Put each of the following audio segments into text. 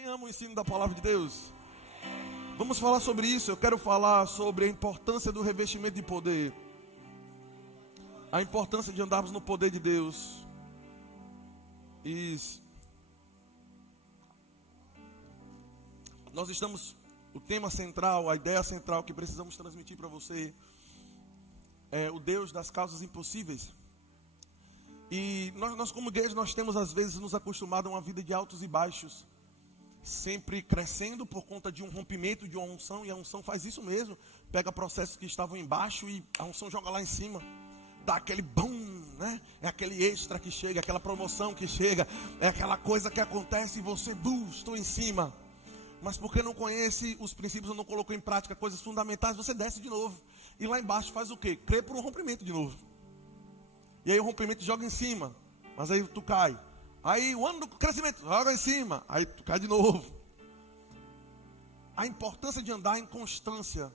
Quem ama o ensino da palavra de Deus? Vamos falar sobre isso. Eu quero falar sobre a importância do revestimento de poder. A importância de andarmos no poder de Deus. Isso. Nós estamos, o tema central, a ideia central que precisamos transmitir para você é o Deus das causas impossíveis. E nós como igreja, nós temos às vezes nos acostumado a uma vida de altos e baixos, sempre crescendo por conta de um rompimento, de uma unção, e a unção faz isso mesmo, pega processos que estavam embaixo e a unção joga lá em cima, dá aquele bum, né? É aquele extra que chega, aquela promoção que chega, é aquela coisa que acontece e você, estou em cima. Mas porque não conhece os princípios ou não colocou em prática coisas fundamentais, você desce de novo. E lá embaixo faz o quê? Crê por um rompimento de novo. E aí o rompimento joga em cima, mas aí tu cai. Aí o ano do crescimento joga em cima, aí tu cai de novo. A importância de andar em constância.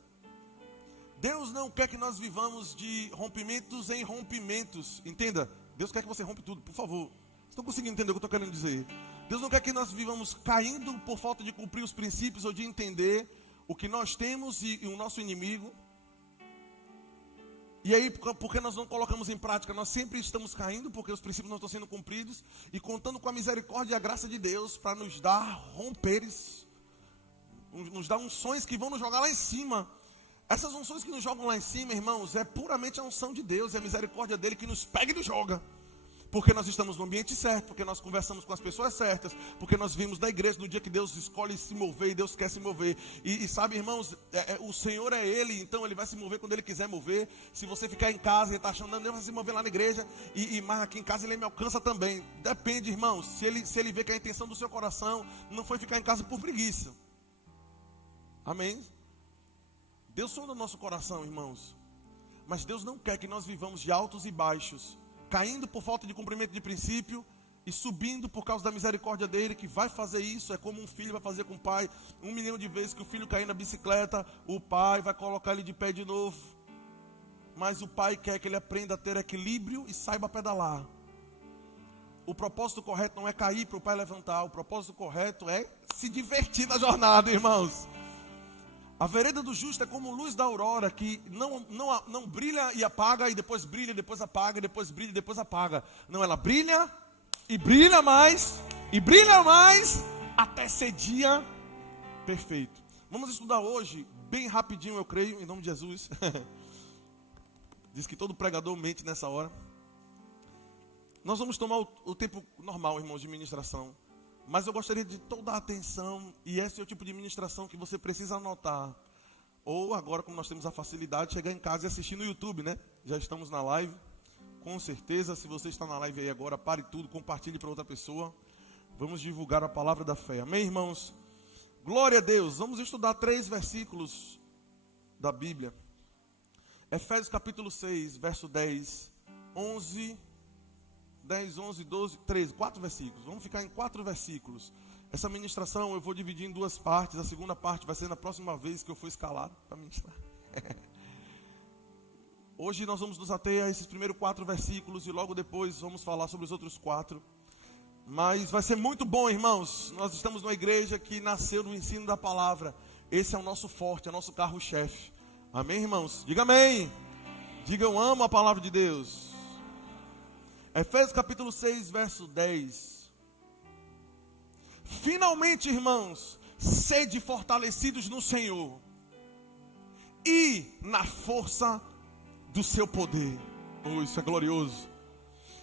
Deus não quer que nós vivamos de rompimentos em rompimentos. Entenda, Deus quer que você rompe tudo, por favor. Vocês estão conseguindo entender o que eu estou querendo dizer? Deus não quer que nós vivamos caindo por falta de cumprir os princípios ou de entender o que nós temos e o nosso inimigo. E aí, porque nós não colocamos em prática, nós sempre estamos caindo, porque os princípios não estão sendo cumpridos, e contando com a misericórdia e a graça de Deus para nos dar romperes, nos dar unções que vão nos jogar lá em cima. Essas unções que nos jogam lá em cima, irmãos, é puramente a unção de Deus, é a misericórdia dele que nos pega e nos joga. Porque nós estamos no ambiente certo, porque nós conversamos com as pessoas certas, porque nós vimos na igreja no dia que Deus escolhe se mover e Deus quer se mover. E sabe, irmãos, o Senhor é Ele, então Ele vai se mover quando Ele quiser mover. Se você ficar em casa e está achando, não, vai se mover lá na igreja, mas aqui em casa Ele me alcança também. Depende, irmãos, se ele vê que a intenção do seu coração não foi ficar em casa por preguiça. Amém? Deus sonda o nosso coração, irmãos. Mas Deus não quer que nós vivamos de altos e baixos, caindo por falta de cumprimento de princípio e subindo por causa da misericórdia dele, que vai fazer isso. É como um filho vai fazer com o pai. 1 milhão de vezes que o filho cair na bicicleta, o pai vai colocar ele de pé de novo. Mas o pai quer que ele aprenda a ter equilíbrio e saiba pedalar. O propósito correto não é cair para o pai levantar. O propósito correto é se divertir na jornada, irmãos. A vereda do justo é como luz da aurora, que não brilha e apaga, e depois brilha, depois apaga, depois brilha, depois apaga. Não, ela brilha, e brilha mais, até ser dia perfeito. Vamos estudar hoje, bem rapidinho eu creio, em nome de Jesus. Diz que todo pregador mente nessa hora. Nós vamos tomar o tempo normal, irmãos, de ministração. Mas eu gostaria de toda a atenção, e esse é o tipo de ministração que você precisa anotar. Ou agora, como nós temos a facilidade, chegar em casa e assistir no YouTube, né? Já estamos na live, com certeza. Se você está na live aí agora, pare tudo, compartilhe para outra pessoa. Vamos divulgar a palavra da fé, amém, irmãos? Glória a Deus. Vamos estudar 3 versículos da Bíblia. Efésios capítulo 6, verso 10, 11... 10, 11, 12, 13, 4 versículos. Vamos ficar em 4 versículos. Essa ministração eu vou dividir em 2 partes. A segunda parte vai ser na próxima vez que eu for escalado para ministrar. Hoje nós vamos nos ater a esses primeiros 4 versículos e logo depois vamos falar sobre os outros 4. Mas vai ser muito bom, irmãos. Nós estamos numa igreja que nasceu no ensino da palavra. Esse é o nosso forte, é o nosso carro-chefe. Amém, irmãos? Diga amém. Diga eu amo a palavra de Deus. Efésios capítulo 6, verso 10. Finalmente, irmãos, sede fortalecidos no Senhor e na força do seu poder. Oh, isso é glorioso.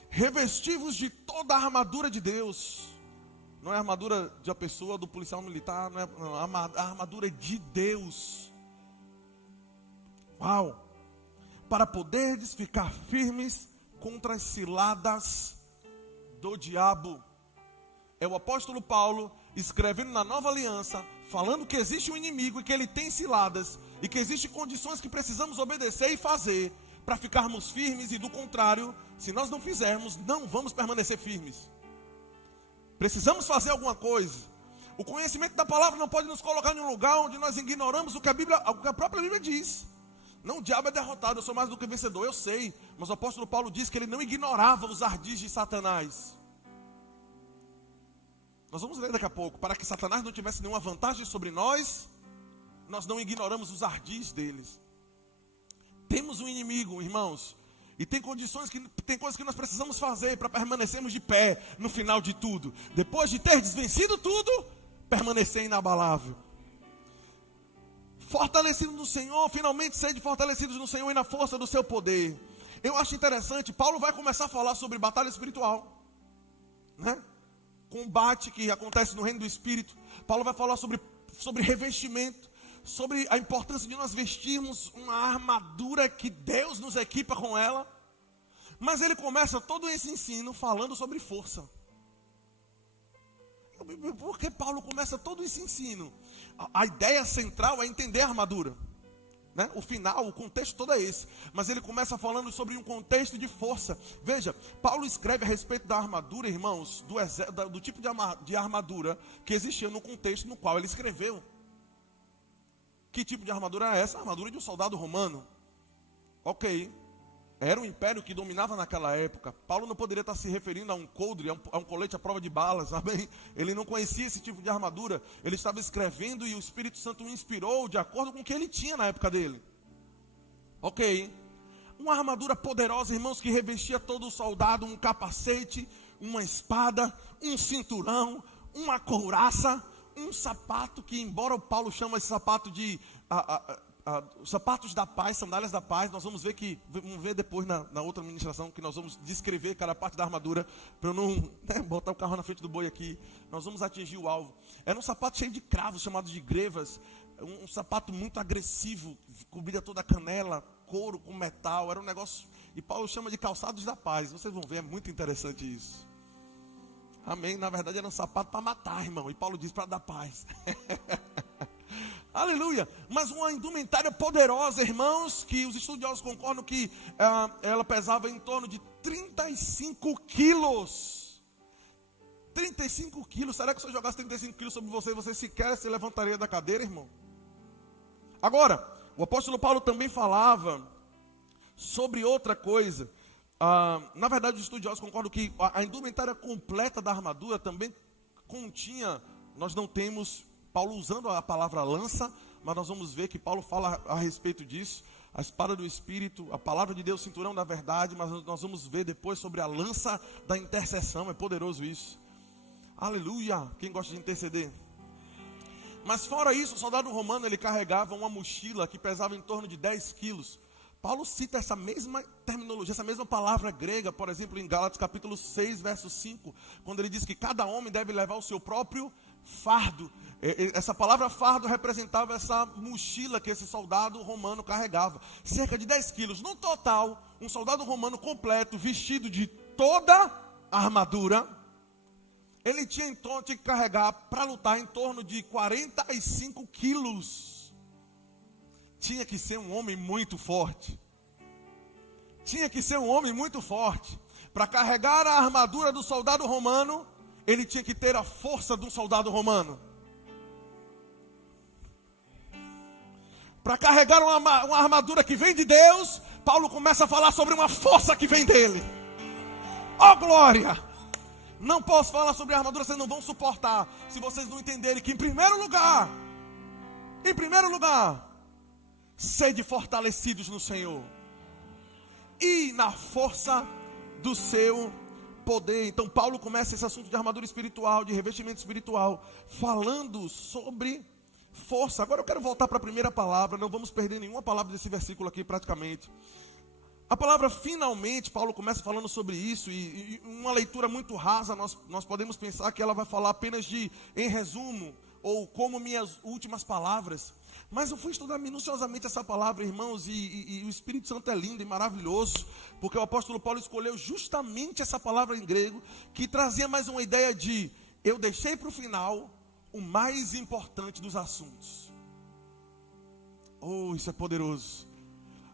Revestivos de toda a armadura de Deus. Não é a armadura de uma pessoa, do policial militar, não, a armadura de Deus. Uau! Para poderdes ficar firmes contra as ciladas do diabo. É o apóstolo Paulo escrevendo na Nova Aliança, falando que existe um inimigo e que ele tem ciladas, e que existem condições que precisamos obedecer e fazer para ficarmos firmes, e do contrário, se nós não fizermos, não vamos permanecer firmes. Precisamos fazer alguma coisa. O conhecimento da palavra não pode nos colocar em um lugar onde nós ignoramos o que a própria Bíblia diz. Não, o diabo é derrotado, eu sou mais do que vencedor, eu sei. Mas o apóstolo Paulo diz que ele não ignorava os ardis de Satanás. Nós vamos ler daqui a pouco. Para que Satanás não tivesse nenhuma vantagem sobre nós, nós não ignoramos os ardis deles. Temos um inimigo, irmãos, e tem coisas que nós precisamos fazer para permanecermos de pé no final de tudo. Depois de ter desvencido tudo, permanecer inabalável. Fortalecidos no Senhor, finalmente sede fortalecidos no Senhor e na força do seu poder. Eu acho interessante, Paulo vai começar a falar sobre batalha espiritual, né? Combate que acontece no reino do Espírito. Paulo vai falar sobre revestimento, sobre a importância de nós vestirmos uma armadura que Deus nos equipa com ela. Mas ele começa todo esse ensino falando sobre força. Por que Paulo começa todo esse ensino? A ideia central é entender a armadura, né? O final, o contexto todo é esse. Mas ele começa falando sobre um contexto de força. Veja, Paulo escreve a respeito da armadura, irmãos, do tipo de armadura que existia no contexto no qual ele escreveu. Que tipo de armadura é essa? A armadura de um soldado romano. Ok, era um império que dominava naquela época. Paulo não poderia estar se referindo a um coldre, a um colete à prova de balas, amém? Ele não conhecia esse tipo de armadura. Ele estava escrevendo e o Espírito Santo o inspirou de acordo com o que ele tinha na época dele. Ok, uma armadura poderosa, irmãos, que revestia todo o soldado, um capacete, uma espada, um cinturão, uma couraça, um sapato que, embora o Paulo chama esse sapato de os sapatos da paz, sandálias da paz, nós vamos ver depois na outra ministração, que nós vamos descrever cada parte da armadura, para eu não botar o carro na frente do boi aqui. Nós vamos atingir o alvo. Era um sapato cheio de cravos, chamado de grevas, um sapato muito agressivo, cobria toda a canela, couro com metal, era um negócio, e Paulo chama de calçados da paz. Vocês vão ver, é muito interessante isso. Amém, na verdade era um sapato para matar, irmão, e Paulo diz para dar paz. Aleluia, mas uma indumentária poderosa, irmãos, que os estudiosos concordam que ela pesava em torno de 35 quilos. 35 quilos, será que se eu jogasse 35 quilos sobre você sequer se levantaria da cadeira, irmão? Agora, o apóstolo Paulo também falava sobre outra coisa. Na verdade, os estudiosos concordam que a indumentária completa da armadura também continha, nós não temos Paulo usando a palavra lança, mas nós vamos ver que Paulo fala a respeito disso, a espada do Espírito, a palavra de Deus, cinturão da verdade, mas nós vamos ver depois sobre a lança da intercessão, é poderoso isso. Aleluia, quem gosta de interceder? Mas fora isso, o soldado romano, ele carregava uma mochila que pesava em torno de 10 quilos. Paulo cita essa mesma terminologia, essa mesma palavra grega, por exemplo, em Gálatas capítulo 6, verso 5, quando ele diz que cada homem deve levar o seu próprio fardo. Essa palavra fardo representava essa mochila que esse soldado romano carregava, cerca de 10 quilos. No total, um soldado romano completo, vestido de toda a armadura, ele tinha que carregar para lutar em torno de 45 quilos. Tinha que ser um homem muito forte. Tinha que ser um homem muito forte. Para carregar a armadura do soldado romano, ele tinha que ter a força de um soldado romano. Para carregar uma armadura que vem de Deus, Paulo começa a falar sobre uma força que vem dele. Oh glória! Não posso falar sobre a armadura, vocês não vão suportar, se vocês não entenderem que em primeiro lugar, sede fortalecidos no Senhor e na força do seu poder. Então Paulo começa esse assunto de armadura espiritual, de revestimento espiritual, falando sobre força. Agora eu quero voltar para a primeira palavra, não vamos perder nenhuma palavra desse versículo aqui praticamente. A palavra finalmente, Paulo começa falando sobre isso, e uma leitura muito rasa, nós podemos pensar que ela vai falar apenas em resumo, ou como minhas últimas palavras. Mas eu fui estudar minuciosamente essa palavra, irmãos, e o Espírito Santo é lindo e maravilhoso, porque o apóstolo Paulo escolheu justamente essa palavra em grego, que trazia mais uma ideia de, eu deixei para o final o mais importante dos assuntos. Oh, isso é poderoso.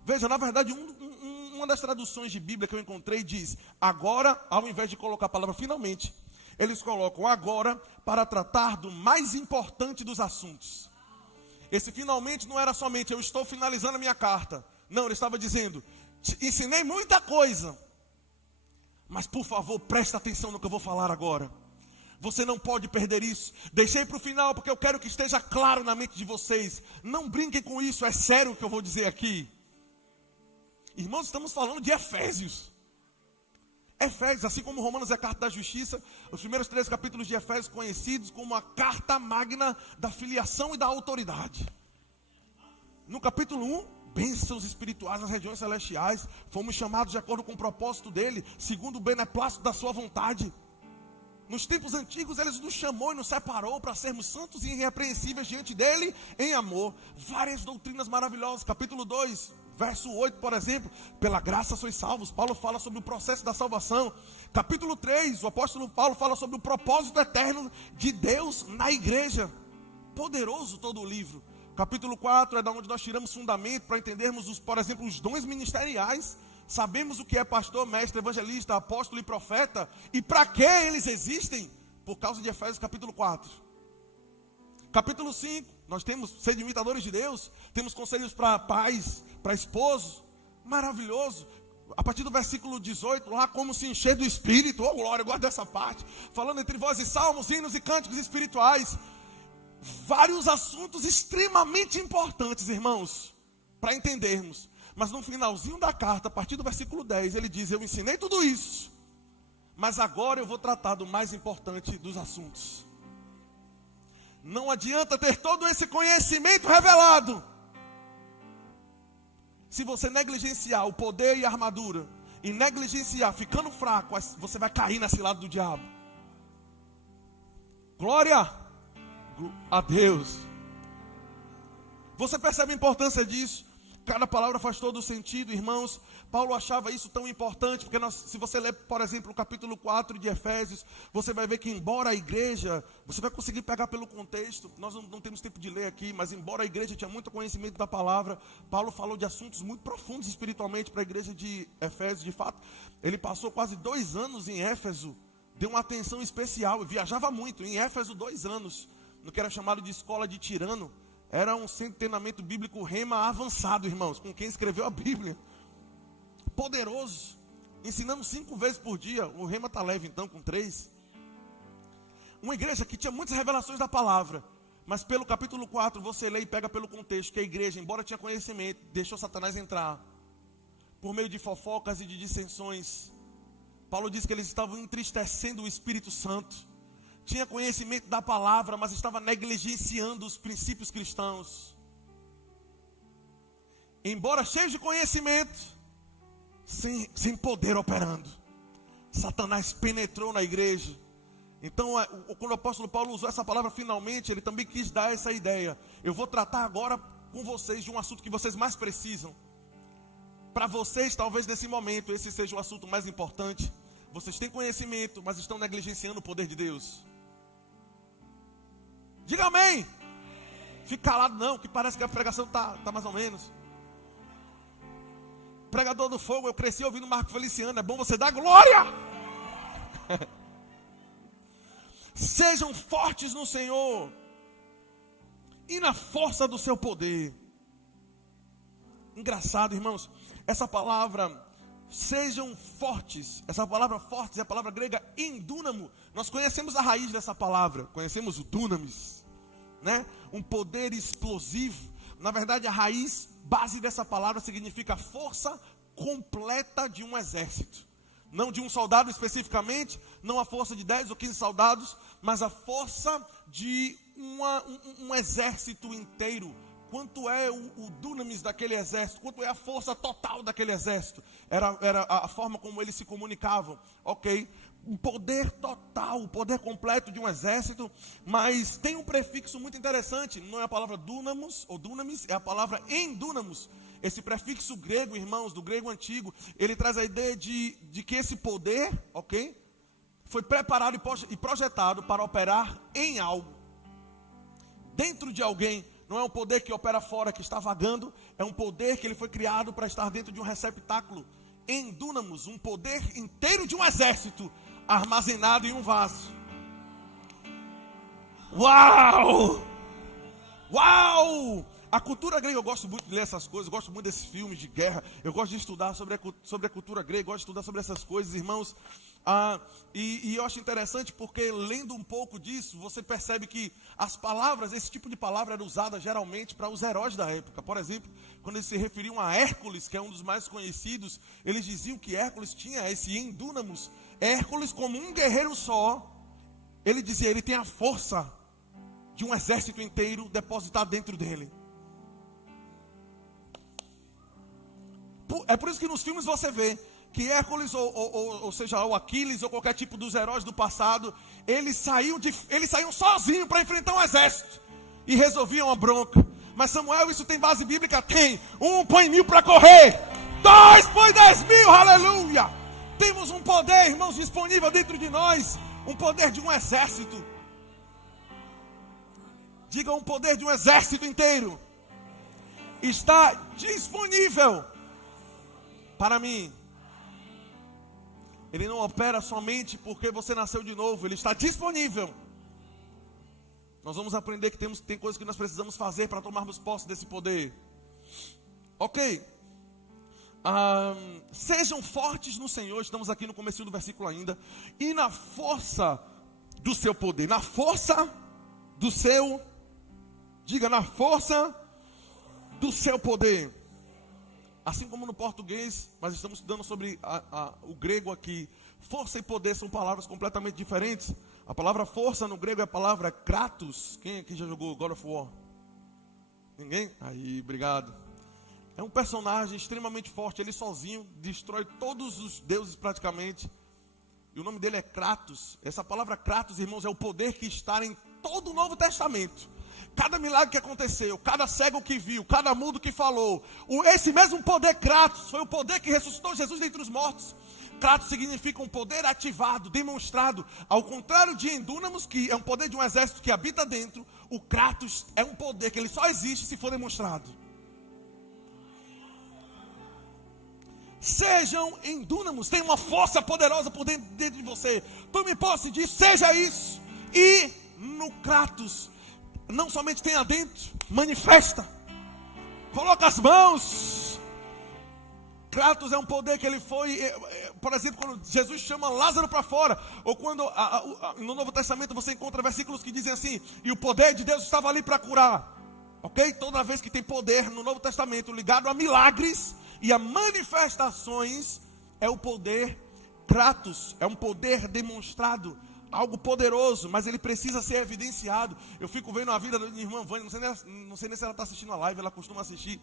Veja, na verdade, uma das traduções de Bíblia que eu encontrei diz, agora, ao invés de colocar a palavra finalmente, eles colocam agora para tratar do mais importante dos assuntos. Esse finalmente não era somente eu estou finalizando a minha carta. Não, ele estava dizendo, te ensinei muita coisa, mas por favor, presta atenção no que eu vou falar agora. Você não pode perder isso. Deixei para o final porque eu quero que esteja claro na mente de vocês. Não brinquem com isso, é sério o que eu vou dizer aqui. Irmãos, estamos falando de Efésios. Efésios, assim como Romanos é a carta da justiça, os primeiros 3 capítulos de Efésios conhecidos como a carta magna da filiação e da autoridade. No capítulo 1, bênçãos espirituais nas regiões celestiais. Fomos chamados de acordo com o propósito dele, segundo o beneplácito da sua vontade. Nos tempos antigos, ele nos chamou e nos separou para sermos santos e irrepreensíveis diante dele em amor. Várias doutrinas maravilhosas. Capítulo 2, verso 8, por exemplo. Pela graça sois salvos. Paulo fala sobre o processo da salvação. Capítulo 3, o apóstolo Paulo fala sobre o propósito eterno de Deus na igreja. Poderoso todo o livro. Capítulo 4 é da onde nós tiramos fundamento para entendermos, por exemplo, os dons ministeriais. Sabemos o que é pastor, mestre, evangelista, apóstolo e profeta. E para que eles existem? Por causa de Efésios capítulo 4. Capítulo 5, nós temos ser imitadores de Deus. Temos conselhos para pais, para esposos. Maravilhoso. A partir do versículo 18, lá como se encher do Espírito. Oh glória, eu gosto dessa parte. Falando entre vozes, salmos, hinos e cânticos espirituais. Vários assuntos extremamente importantes, irmãos, para entendermos. Mas no finalzinho da carta, a partir do versículo 10, ele diz: eu ensinei tudo isso, mas agora eu vou tratar do mais importante dos assuntos. Não adianta ter todo esse conhecimento revelado, se você negligenciar o poder e a armadura, e negligenciar, ficando fraco, você vai cair na cilada do diabo. Glória a Deus. Você percebe a importância disso? Cada palavra faz todo o sentido, irmãos. Paulo achava isso tão importante, porque se você ler, por exemplo, o capítulo 4 de Efésios, você vai ver que embora a igreja, você vai conseguir pegar pelo contexto, nós não temos tempo de ler aqui, mas embora a igreja tinha muito conhecimento da palavra, Paulo falou de assuntos muito profundos espiritualmente para a igreja de Efésios. De fato, ele passou quase 2 anos em Éfeso, deu uma atenção especial, viajava muito, em Éfeso 2 anos, no que era chamado de escola de Tirano. Era um centro de treinamento bíblico rema avançado, irmãos, com quem escreveu a Bíblia. Poderoso, ensinando 5 vezes por dia. O rema está leve então, com 3. Uma igreja que tinha muitas revelações da palavra, mas pelo capítulo 4 você lê e pega pelo contexto que a igreja, embora tinha conhecimento, deixou Satanás entrar por meio de fofocas e de dissensões. Paulo diz que eles estavam entristecendo o Espírito Santo. Tinha conhecimento da palavra, mas estava negligenciando os princípios cristãos. Embora cheio de conhecimento, sem poder operando, Satanás penetrou na igreja. Então, quando o apóstolo Paulo usou essa palavra finalmente, ele também quis dar essa ideia. Eu vou tratar agora com vocês de um assunto que vocês mais precisam. Para vocês, talvez nesse momento, esse seja o assunto mais importante. Vocês têm conhecimento, mas estão negligenciando o poder de Deus. Diga amém. Fique calado não, que parece que a pregação está mais ou menos. Pregador do fogo, eu cresci ouvindo Marco Feliciano. É bom você dar glória. Sejam fortes no Senhor e na força do seu poder. Engraçado, irmãos, essa palavra sejam fortes, essa palavra fortes é a palavra grega endúnamo. Nós conhecemos a raiz dessa palavra, conhecemos o dunamis, né? Um poder explosivo. Na verdade, a raiz base dessa palavra significa força completa de um exército. Não de um soldado especificamente, não a força de 10 ou 15 soldados, mas a força de um exército inteiro. Quanto é o dunamis daquele exército? Quanto é a força total daquele exército? Era a forma como eles se comunicavam. Ok, o poder total, o poder completo de um exército. Mas tem um prefixo muito interessante. Não é a palavra dunamos ou dunamis, é a palavra endunamos. Esse prefixo grego, irmãos, do grego antigo, ele traz a ideia de que esse poder, ok, foi preparado e projetado para operar em algo, dentro de alguém. Não é um poder que opera fora, que está vagando. É um poder que ele foi criado para estar dentro de um receptáculo. Em dunamos, um poder inteiro de um exército, armazenado em um vaso. Uau! Uau! A cultura grega, eu gosto muito de ler essas coisas, eu gosto muito desses filmes de guerra, eu gosto de estudar sobre a cultura grega, eu gosto de estudar sobre essas coisas, irmãos. E eu acho interessante porque lendo um pouco disso, você percebe que as palavras, esse tipo de palavra era usada geralmente para os heróis da época. Por exemplo, quando eles se referiam a Hércules, que é um dos mais conhecidos, eles diziam que Hércules tinha esse endúnamos. Hércules, como um guerreiro só, ele dizia, ele tem a força de um exército inteiro depositado dentro dele. É por isso que nos filmes você vê que Hércules, ou seja, o Aquiles, ou qualquer tipo dos heróis do passado, eles saíam sozinhos para enfrentar um exército e resolviam a bronca. Mas Samuel, isso tem base bíblica? Tem. 1 põe 1000 para correr, 2 põe 10.000, aleluia. Temos um poder, irmãos, disponível dentro de nós, um poder de um exército. Diga, um poder de um exército inteiro está disponível para mim. Ele não opera somente porque você nasceu de novo, ele está disponível. Nós vamos aprender que tem coisas que nós precisamos fazer para tomarmos posse desse poder. Ok. Sejam fortes no Senhor, estamos aqui no começo do versículo ainda. E na força do seu poder, na força do seu, diga, na força do seu poder. Assim como no português, mas estamos estudando sobre o grego aqui. Força e poder são palavras completamente diferentes. A palavra força no grego é a palavra kratos. Quem aqui já jogou God of War? Ninguém? Aí, obrigado. É um personagem extremamente forte. Ele sozinho destrói todos os deuses praticamente. E o nome dele é Kratos. Essa palavra Kratos, irmãos, é o poder que está em todo o Novo Testamento. Cada milagre que aconteceu, cada cego que viu, cada mudo que falou, esse mesmo poder Kratos foi o poder que ressuscitou Jesus dentre os mortos. Kratos significa um poder ativado, demonstrado. Ao contrário de endúnamos, que é um poder de um exército que habita dentro, o Kratos é um poder que ele só existe se for demonstrado. Sejam endúnamos, tem uma força poderosa por dentro de você. Tome posse disso, seja isso. E no Kratos, não somente tenha dentro, manifesta. Coloca as mãos. Kratos é um poder que ele foi, por exemplo, quando Jesus chama Lázaro para fora, ou quando no Novo Testamento você encontra versículos que dizem assim, e o poder de Deus estava ali para curar. Ok? Toda vez que tem poder no Novo Testamento ligado a milagres e a manifestações, é o poder Kratos, é um poder demonstrado, algo poderoso, mas ele precisa ser evidenciado. Eu fico vendo a vida da minha irmã Vânia, não sei nem se ela está assistindo a live, ela costuma assistir.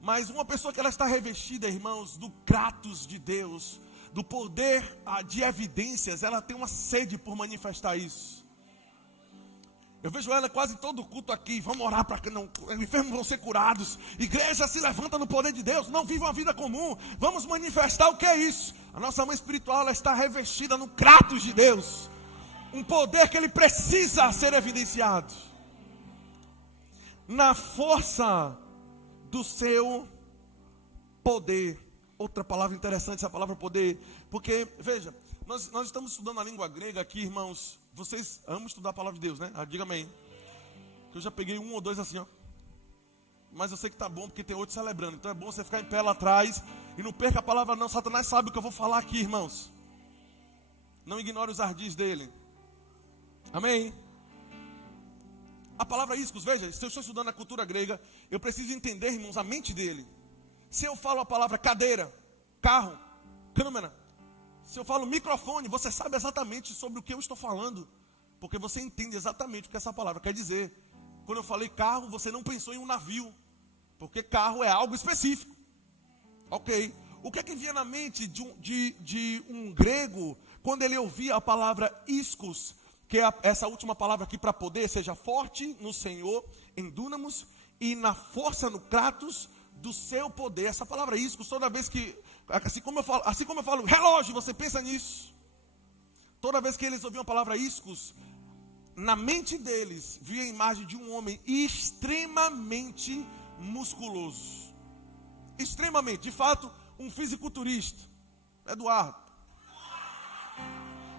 Mas uma pessoa que ela está revestida, irmãos, do Kratos de Deus, do poder de evidências, ela tem uma sede por manifestar isso. Eu vejo ela quase todo culto aqui, vamos orar para que os enfermos vão ser curados. Igreja se levanta no poder de Deus, não viva uma vida comum, vamos manifestar o que é isso. A nossa mãe espiritual, ela está revestida no Kratos de Deus. Um poder que ele precisa ser evidenciado. Na força do seu poder. Outra palavra interessante, essa palavra poder. Porque, veja, nós estamos estudando a língua grega aqui, irmãos. Vocês amam estudar a palavra de Deus, né? Diga amém. Eu já peguei 1 ou 2 assim, ó. Mas eu sei que tá bom, porque tem outros celebrando. Então é bom você ficar em pé lá atrás. E não perca a palavra não. Satanás sabe o que eu vou falar aqui, irmãos. Não ignore os ardis dele. Amém? A palavra iscos, veja, se eu estou estudando a cultura grega, eu preciso entender, irmãos, a mente dele. Se eu falo a palavra cadeira, carro, câmera, se eu falo microfone, você sabe exatamente sobre o que eu estou falando, porque você entende exatamente o que essa palavra quer dizer. Quando eu falei carro, você não pensou em um navio, porque carro é algo específico. Ok. O que é que vinha na mente de um grego, quando ele ouvia a palavra iscos, que é essa última palavra aqui para poder, seja forte no Senhor, em Dúnamos, e na força no Kratos do seu poder. Essa palavra iscos, toda vez que, assim como eu falo relógio, você pensa nisso. Toda vez que eles ouviam a palavra iscos, na mente deles, via a imagem de um homem extremamente musculoso. Extremamente, de fato, um fisiculturista. Eduardo,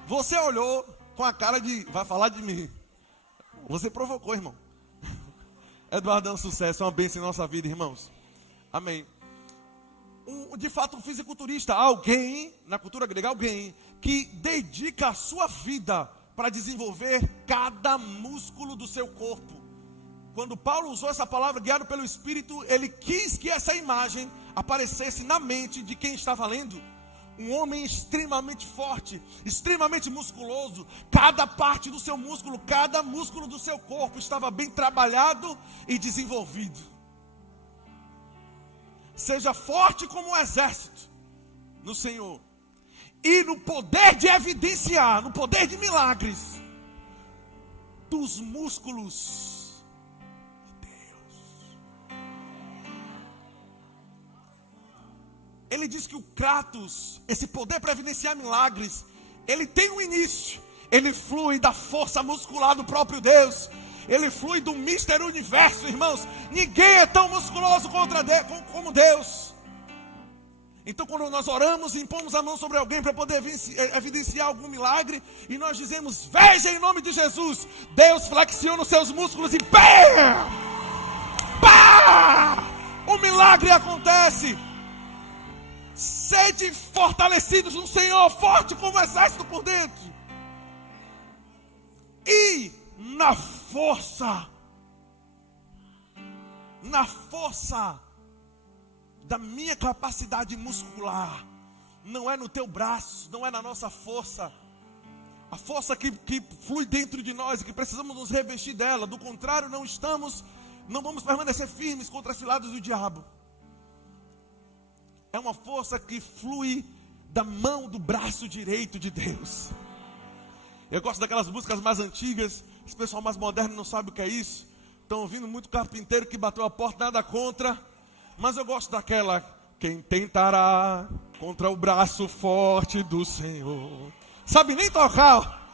você olhou com a cara de, vai falar de mim. Você provocou, irmão. Eduardo é um sucesso, é uma bênção em nossa vida, irmãos. Amém. De fato, um fisiculturista, alguém, na cultura grega, alguém que dedica a sua vida para desenvolver cada músculo do seu corpo. Quando Paulo usou essa palavra, guiado pelo Espírito, ele quis que essa imagem aparecesse na mente de quem estava lendo. Um homem extremamente forte, extremamente musculoso. Cada parte do seu músculo, cada músculo do seu corpo estava bem trabalhado e desenvolvido. Seja forte como um exército no Senhor. E no poder de evidenciar, no poder de milagres, dos músculos de Deus. Ele diz que o Kratos, esse poder para evidenciar milagres, ele tem um início. Ele flui da força muscular do próprio Deus. Ele flui do Mister Universo, irmãos. Ninguém é tão musculoso como Deus. Então, quando nós oramos e impomos a mão sobre alguém para poder evidenciar algum milagre, e nós dizemos, veja em nome de Jesus, Deus flexiona os seus músculos e BAM! BAM! O milagre acontece. Sede fortalecidos no Senhor, forte como exército por dentro. E na força da minha capacidade muscular, não é no teu braço, não é na nossa força, a força que flui dentro de nós e que precisamos nos revestir dela. Do contrário, não vamos permanecer firmes contra as ciladas do diabo. É uma força que flui da mão, do braço direito de Deus. Eu gosto daquelas músicas mais antigas. Esse pessoal mais moderno não sabe o que é isso. Estão ouvindo muito carpinteiro que bateu a porta, nada contra. Mas eu gosto daquela, quem tentará contra o braço forte do Senhor. Sabe nem tocar.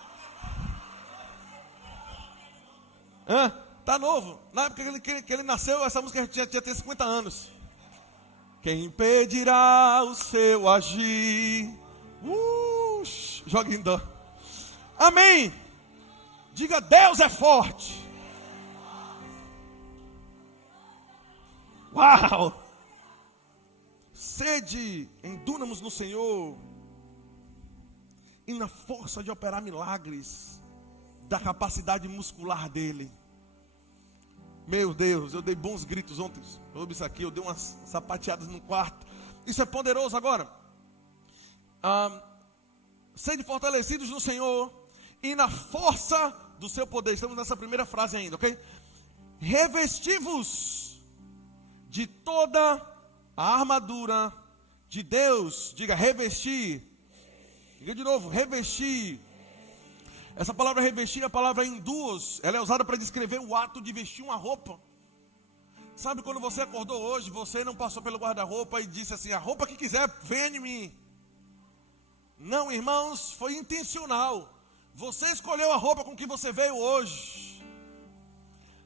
Tá novo. Na época que ele nasceu, essa música já tinha 50 anos. Quem impedirá o seu agir? Joga em dó. Amém. Diga, Deus é forte. Uau! Sede em dúnamos no Senhor e na força de operar milagres da capacidade muscular dele. Meu Deus, eu dei bons gritos ontem sobre isso aqui, eu dei umas sapateadas no quarto. Isso é poderoso agora. Sede fortalecidos no Senhor e na força do seu poder. Estamos nessa primeira frase ainda, ok? Revesti-vos de toda a armadura de Deus. Diga, revestir. Diga de novo, revestir. Essa palavra revestir é a palavra induos. Ela é usada para descrever o ato de vestir uma roupa. Sabe quando você acordou hoje, você não passou pelo guarda-roupa e disse assim, a roupa que quiser, venha em mim. Não, irmãos, foi intencional. Você escolheu a roupa com que você veio hoje.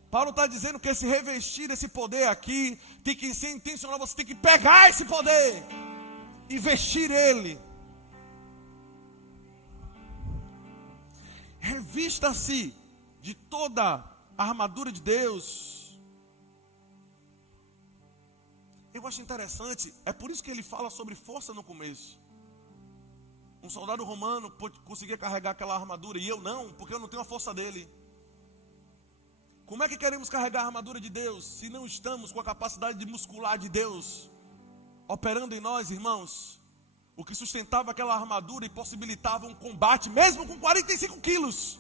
Paulo está dizendo que esse revestir, esse poder aqui, tem que ser intencional. Você tem que pegar esse poder e vestir ele. Revista-se de toda a armadura de Deus. Eu acho interessante, é por isso que ele fala sobre força no começo. Um soldado romano conseguia carregar aquela armadura e eu não, porque eu não tenho a força dele. Como é que queremos carregar a armadura de Deus se não estamos com a capacidade muscular de Deus operando em nós, irmãos? O que sustentava aquela armadura e possibilitava um combate, mesmo com 45 quilos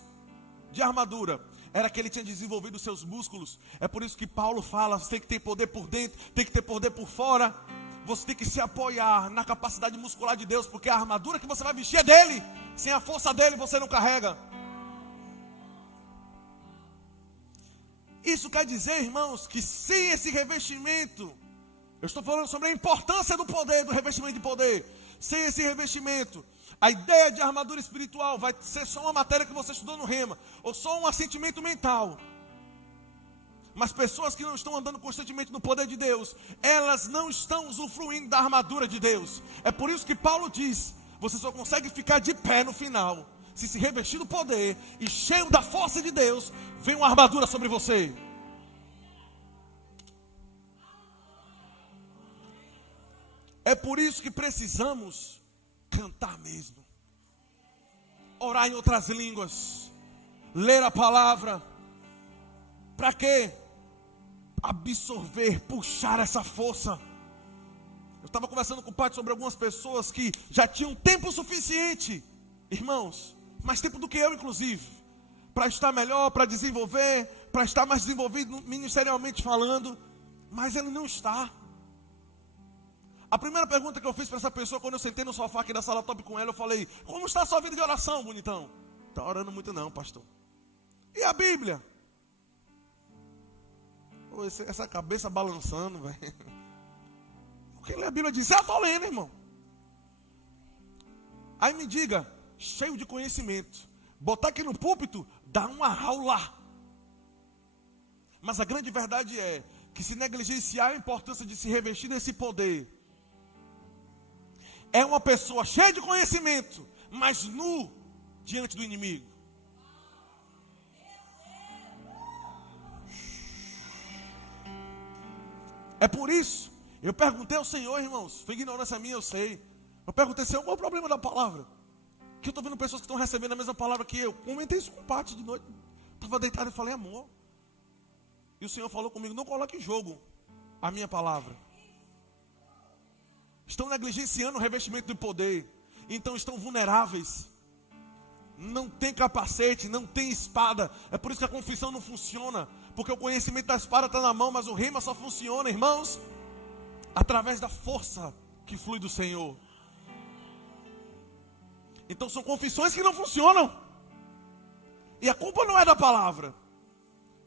de armadura, era que ele tinha desenvolvido os seus músculos. É por isso que Paulo fala, você tem que ter poder por dentro, tem que ter poder por fora. Você tem que se apoiar na capacidade muscular de Deus, porque a armadura que você vai vestir é dele. Sem a força dele você não carrega. Isso quer dizer, irmãos, que sem esse revestimento, eu estou falando sobre a importância do poder, do revestimento de poder. Sem esse revestimento, a ideia de armadura espiritual vai ser só uma matéria que você estudou no Rema, ou só um assentimento mental. Mas pessoas que não estão andando constantemente no poder de Deus, elas não estão usufruindo da armadura de Deus. É por isso que Paulo diz, você só consegue ficar de pé no final se revestir do poder e cheio da força de Deus, vem uma armadura sobre você. É por isso que precisamos cantar mesmo. Orar em outras línguas. Ler a palavra. Para quê? Absorver, puxar essa força. Eu estava conversando com o pai sobre algumas pessoas que já tinham tempo suficiente, irmãos, mais tempo do que eu inclusive, para estar melhor, para desenvolver, para estar mais desenvolvido ministerialmente falando, mas ele não está. A primeira pergunta que eu fiz para essa pessoa, quando eu sentei no sofá aqui da sala top com ela, eu falei: como está a sua vida de oração, bonitão? Está orando muito não, pastor. E a Bíblia? Pô, essa cabeça balançando, velho. Porque a Bíblia diz: eu estou lendo, irmão. Aí me diga, cheio de conhecimento, botar aqui no púlpito, dá uma aula. Mas a grande verdade é que se negligenciar a importância de se revestir desse poder, é uma pessoa cheia de conhecimento, mas nu diante do inimigo. É por isso, eu perguntei ao Senhor, irmãos, foi ignorância minha, eu sei. Eu perguntei: Senhor, qual é o problema da palavra? Que eu estou vendo pessoas que estão recebendo a mesma palavra que eu. Comentei isso com o Pati de noite. Estava deitado e falei: amor. E o Senhor falou comigo: não coloque em jogo a minha palavra. Estão negligenciando o revestimento do poder. Então estão vulneráveis. Não tem capacete, não tem espada. É por isso que a confissão não funciona. Porque o conhecimento da espada está na mão, mas o rema só funciona, irmãos, através da força que flui do Senhor. Então são confissões que não funcionam. E a culpa não é da palavra.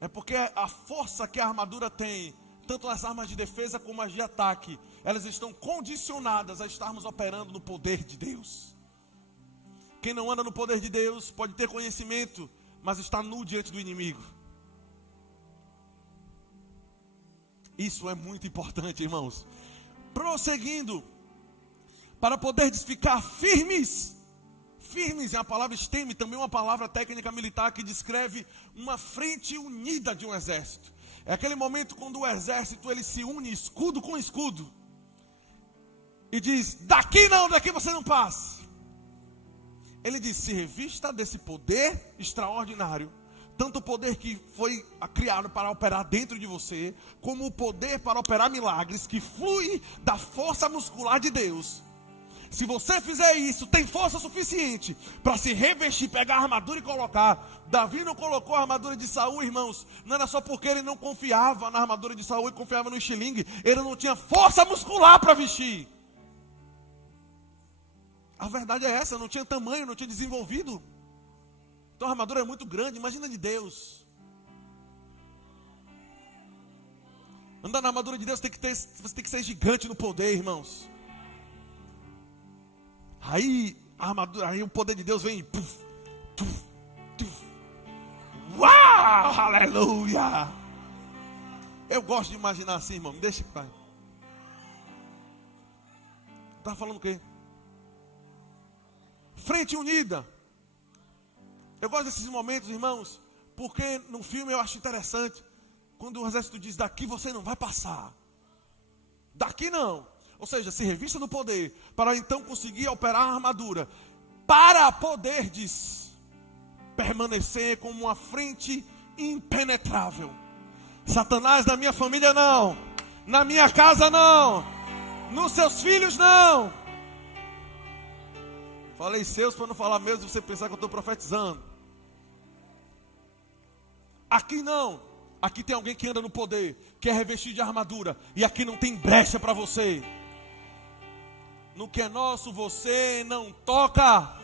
É porque a força que a armadura tem, tanto nas armas de defesa como as de ataque, elas estão condicionadas a estarmos operando no poder de Deus. Quem não anda no poder de Deus pode ter conhecimento, mas está nu diante do inimigo. Isso é muito importante, irmãos. Prosseguindo, para poderes ficar firmes. Firmes é a palavra esteme, também uma palavra técnica militar que descreve uma frente unida de um exército. É aquele momento quando o exército ele se une escudo com escudo e diz: daqui não, daqui você não passa. Ele diz: se revista desse poder extraordinário, tanto o poder que foi criado para operar dentro de você, como o poder para operar milagres que flui da força muscular de Deus. Se você fizer isso, tem força suficiente para se revestir, pegar a armadura e colocar. Davi não colocou a armadura de Saul, irmãos, não era só porque ele não confiava na armadura de Saul e confiava no estilingue, ele não tinha força muscular para vestir. A verdade é essa, não tinha tamanho, não tinha desenvolvido. Então a armadura é muito grande, imagina de Deus. Andar na armadura de Deus você tem que ser gigante no poder, irmãos. Aí a armadura, aí o poder de Deus vem. Puf, tuf, tuf. Uau, aleluia. Eu gosto de imaginar assim, irmão. Me deixa, pai. Estava falando o quê? Frente unida. Eu gosto desses momentos, irmãos, porque no filme eu acho interessante quando o exército diz: daqui você não vai passar. Daqui não. Ou seja, se revista no poder, para então conseguir operar a armadura, para poder, diz, permanecer como uma frente impenetrável. Satanás, na minha família não, na minha casa não, nos seus filhos não. Falei seus para não falar meus e você pensar que eu estou profetizando. Aqui não, aqui tem alguém que anda no poder, que é revestido de armadura, e aqui não tem brecha para você. No que é nosso, você não toca.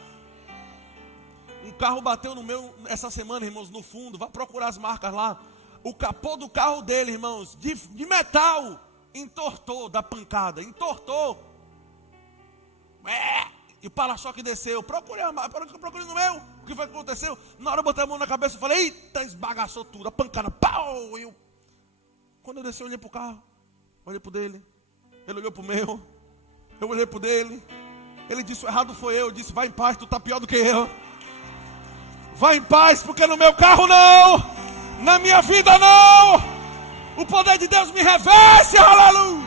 Um carro bateu no meu essa semana, irmãos, no fundo. Vá procurar as marcas lá. O capô do carro dele, irmãos, de metal, entortou da pancada. Entortou. E o para-choque desceu. Procurei no meu. O que foi que aconteceu? Na hora eu botei a mão na cabeça e falei: eita, esbagaçou tudo. A pancada, pau. Quando eu desci, eu olhei pro carro. Olhei pro dele. Ele olhou pro meu. Eu olhei pro dele. Ele disse: o errado foi eu. Eu disse: vai em paz, tu tá pior do que eu. Vai em paz, porque no meu carro não, na minha vida não. O poder de Deus me reveste, aleluia.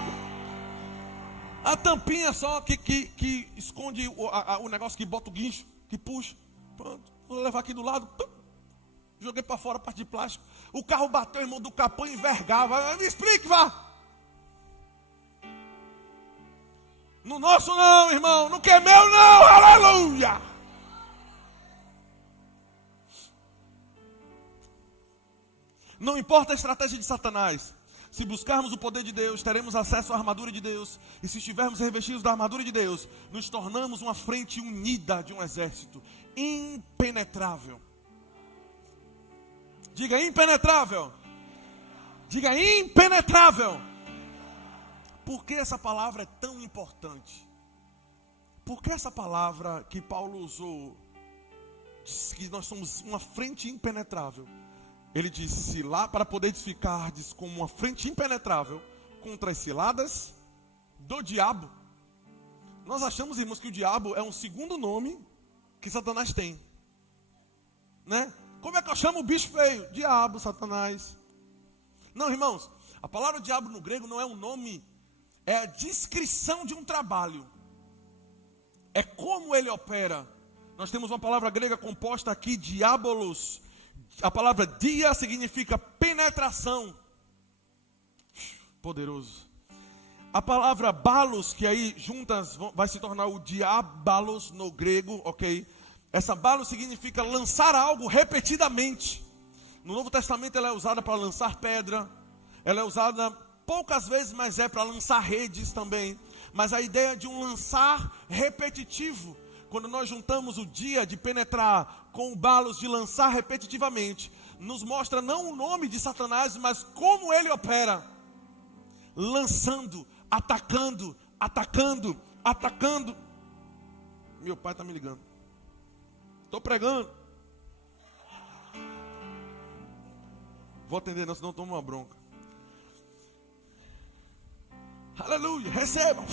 A tampinha só que esconde o negócio que bota o guincho, que puxa. Pronto, vou levar aqui do lado. Pum, joguei para fora a parte de plástico. O carro bateu, irmão, do capô e envergava. Me explique, vá. No nosso não, irmão. No que é meu não. Aleluia. Não importa a estratégia de Satanás. Se buscarmos o poder de Deus, teremos acesso à armadura de Deus. E se estivermos revestidos da armadura de Deus, nos tornamos uma frente unida de um exército. Impenetrável. Diga impenetrável. Diga impenetrável. Por que essa palavra é tão importante? Por que essa palavra que Paulo usou, diz que nós somos uma frente impenetrável? Ele disse lá para poder edificar, diz como uma frente impenetrável contra as ciladas do diabo. Nós achamos, irmãos, que o diabo é um segundo nome que Satanás tem, né? Como é que eu chamo o bicho feio? Diabo, Satanás. Não, irmãos, a palavra diabo no grego não é um nome, é a descrição de um trabalho. É como ele opera. Nós temos uma palavra grega composta aqui, diabolos. A palavra dia significa penetração. Poderoso. A palavra balos, que aí juntas vai se tornar o diabalos no grego, ok? Essa balos significa lançar algo repetidamente. No Novo Testamento ela é usada para lançar pedra. Ela é usada poucas vezes, mas é para lançar redes também. Mas a ideia de um lançar repetitivo, quando nós juntamos o dia de penetrar com o balos de lançar repetitivamente, nos mostra não o nome de Satanás, mas como ele opera. Lançando, atacando, atacando, atacando. Meu pai está me ligando. Estou pregando. Vou atender não, senão tomo uma bronca. Aleluia, receba.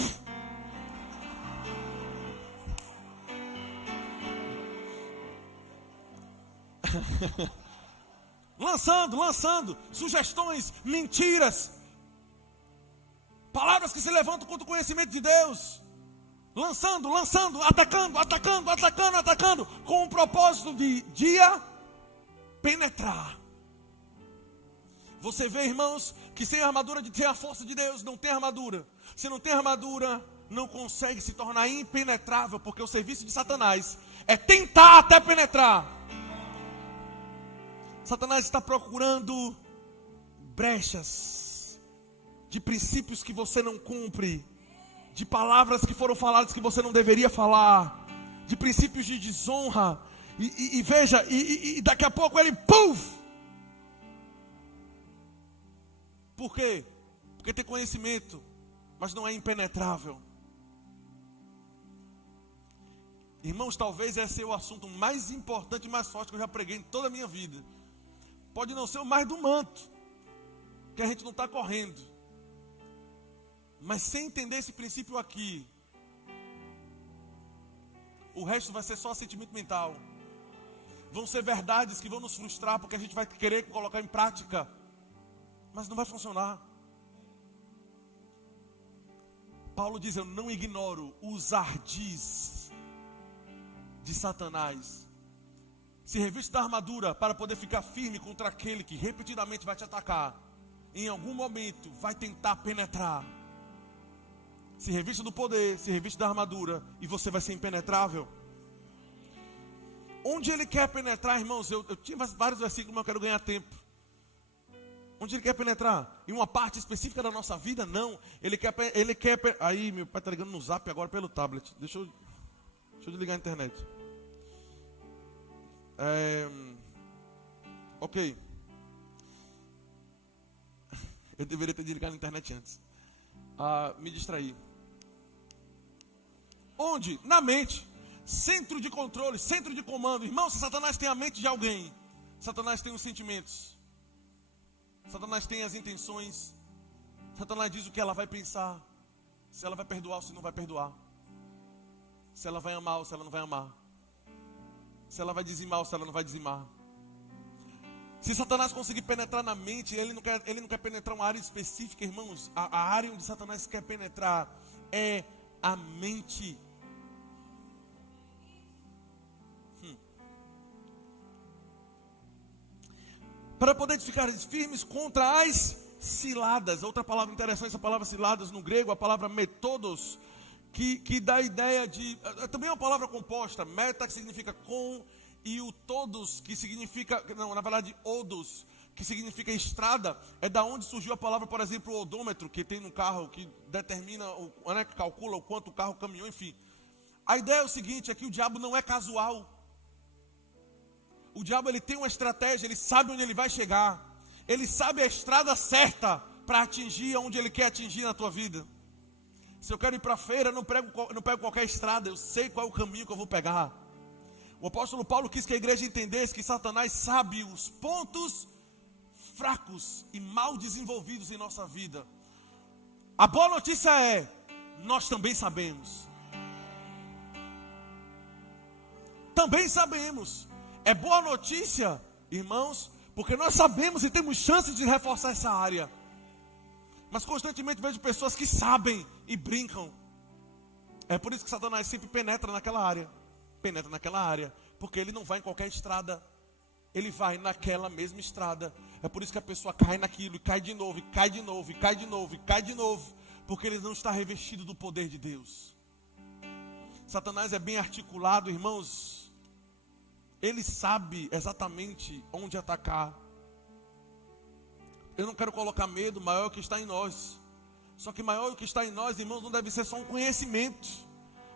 lançando sugestões, mentiras, palavras que se levantam contra o conhecimento de Deus. Lançando, atacando, com o propósito de dia penetrar. Você vê, irmãos, que sem a armadura de ter a força de Deus, não tem armadura. Se não tem armadura, não consegue se tornar impenetrável, porque o serviço de Satanás é tentar até penetrar. Satanás está procurando brechas de princípios que você não cumpre, de palavras que foram faladas que você não deveria falar, de princípios de desonra. E veja, daqui a pouco ele, puf! Por quê? Porque tem conhecimento, mas não é impenetrável. Irmãos, talvez esse é o assunto mais importante e mais forte que eu já preguei em toda a minha vida. Pode não ser o mais do manto, que a gente não está correndo. Mas sem entender esse princípio aqui, o resto vai ser só sentimento mental. Vão ser verdades que vão nos frustrar, porque a gente vai querer colocar em prática, mas não vai funcionar. Paulo diz: eu não ignoro os ardis de Satanás. Se reviste da armadura para poder ficar firme contra aquele que repetidamente vai te atacar. Em algum momento vai tentar penetrar. Se reviste do poder, se reviste da armadura, e você vai ser impenetrável. Onde ele quer penetrar, irmãos? Eu tinha vários versículos, mas eu quero ganhar tempo. Onde ele quer penetrar? Em uma parte específica da nossa vida? Não. Ele quer. Aí, meu pai está ligando no zap agora pelo tablet. Deixa eu desligar a internet. Ok. Eu deveria ter desligado a internet antes. Me distraí. Onde? Na mente. Centro de controle, centro de comando. Irmão, se Satanás tem a mente de alguém, Satanás tem os sentimentos. Satanás tem as intenções. Satanás diz o que ela vai pensar. Se ela vai perdoar ou se não vai perdoar. Se ela vai amar ou se ela não vai amar. Se ela vai dizimar ou se ela não vai dizimar. Se Satanás conseguir penetrar na mente, ele não quer penetrar uma área específica, irmãos. A área onde Satanás quer penetrar é a mente. Para poder ficar firmes contra as ciladas. Outra palavra interessante, essa palavra ciladas no grego, a palavra metodos, que dá a ideia de... Também é uma palavra composta, meta, que significa com, e o todos, que significa... Não, na verdade, odos, que significa estrada, é da onde surgiu a palavra, por exemplo, o odômetro, que tem no carro, que determina, né, que calcula o quanto o carro caminhou, enfim. A ideia é o seguinte, é que o diabo não é casual. O diabo, ele tem uma estratégia, ele sabe onde ele vai chegar. Ele sabe a estrada certa para atingir onde ele quer atingir na tua vida. Se eu quero ir para a feira, eu não pego qualquer estrada, eu sei qual é o caminho que eu vou pegar. O apóstolo Paulo quis que a igreja entendesse que Satanás sabe os pontos fracos e mal desenvolvidos em nossa vida. A boa notícia é, nós também sabemos. Também sabemos. É boa notícia, irmãos, porque nós sabemos e temos chances de reforçar essa área. Mas constantemente vejo pessoas que sabem e brincam. É por isso que Satanás sempre penetra naquela área. Penetra naquela área. Porque ele não vai em qualquer estrada. Ele vai naquela mesma estrada. É por isso que a pessoa cai naquilo e cai de novo, e cai de novo, e cai de novo, e cai de novo. Porque ele não está revestido do poder de Deus. Satanás é bem articulado, irmãos. Ele sabe exatamente onde atacar. Eu não quero colocar medo, maior é o que está em nós. Só que maior o que está em nós, irmãos, não deve ser só um conhecimento.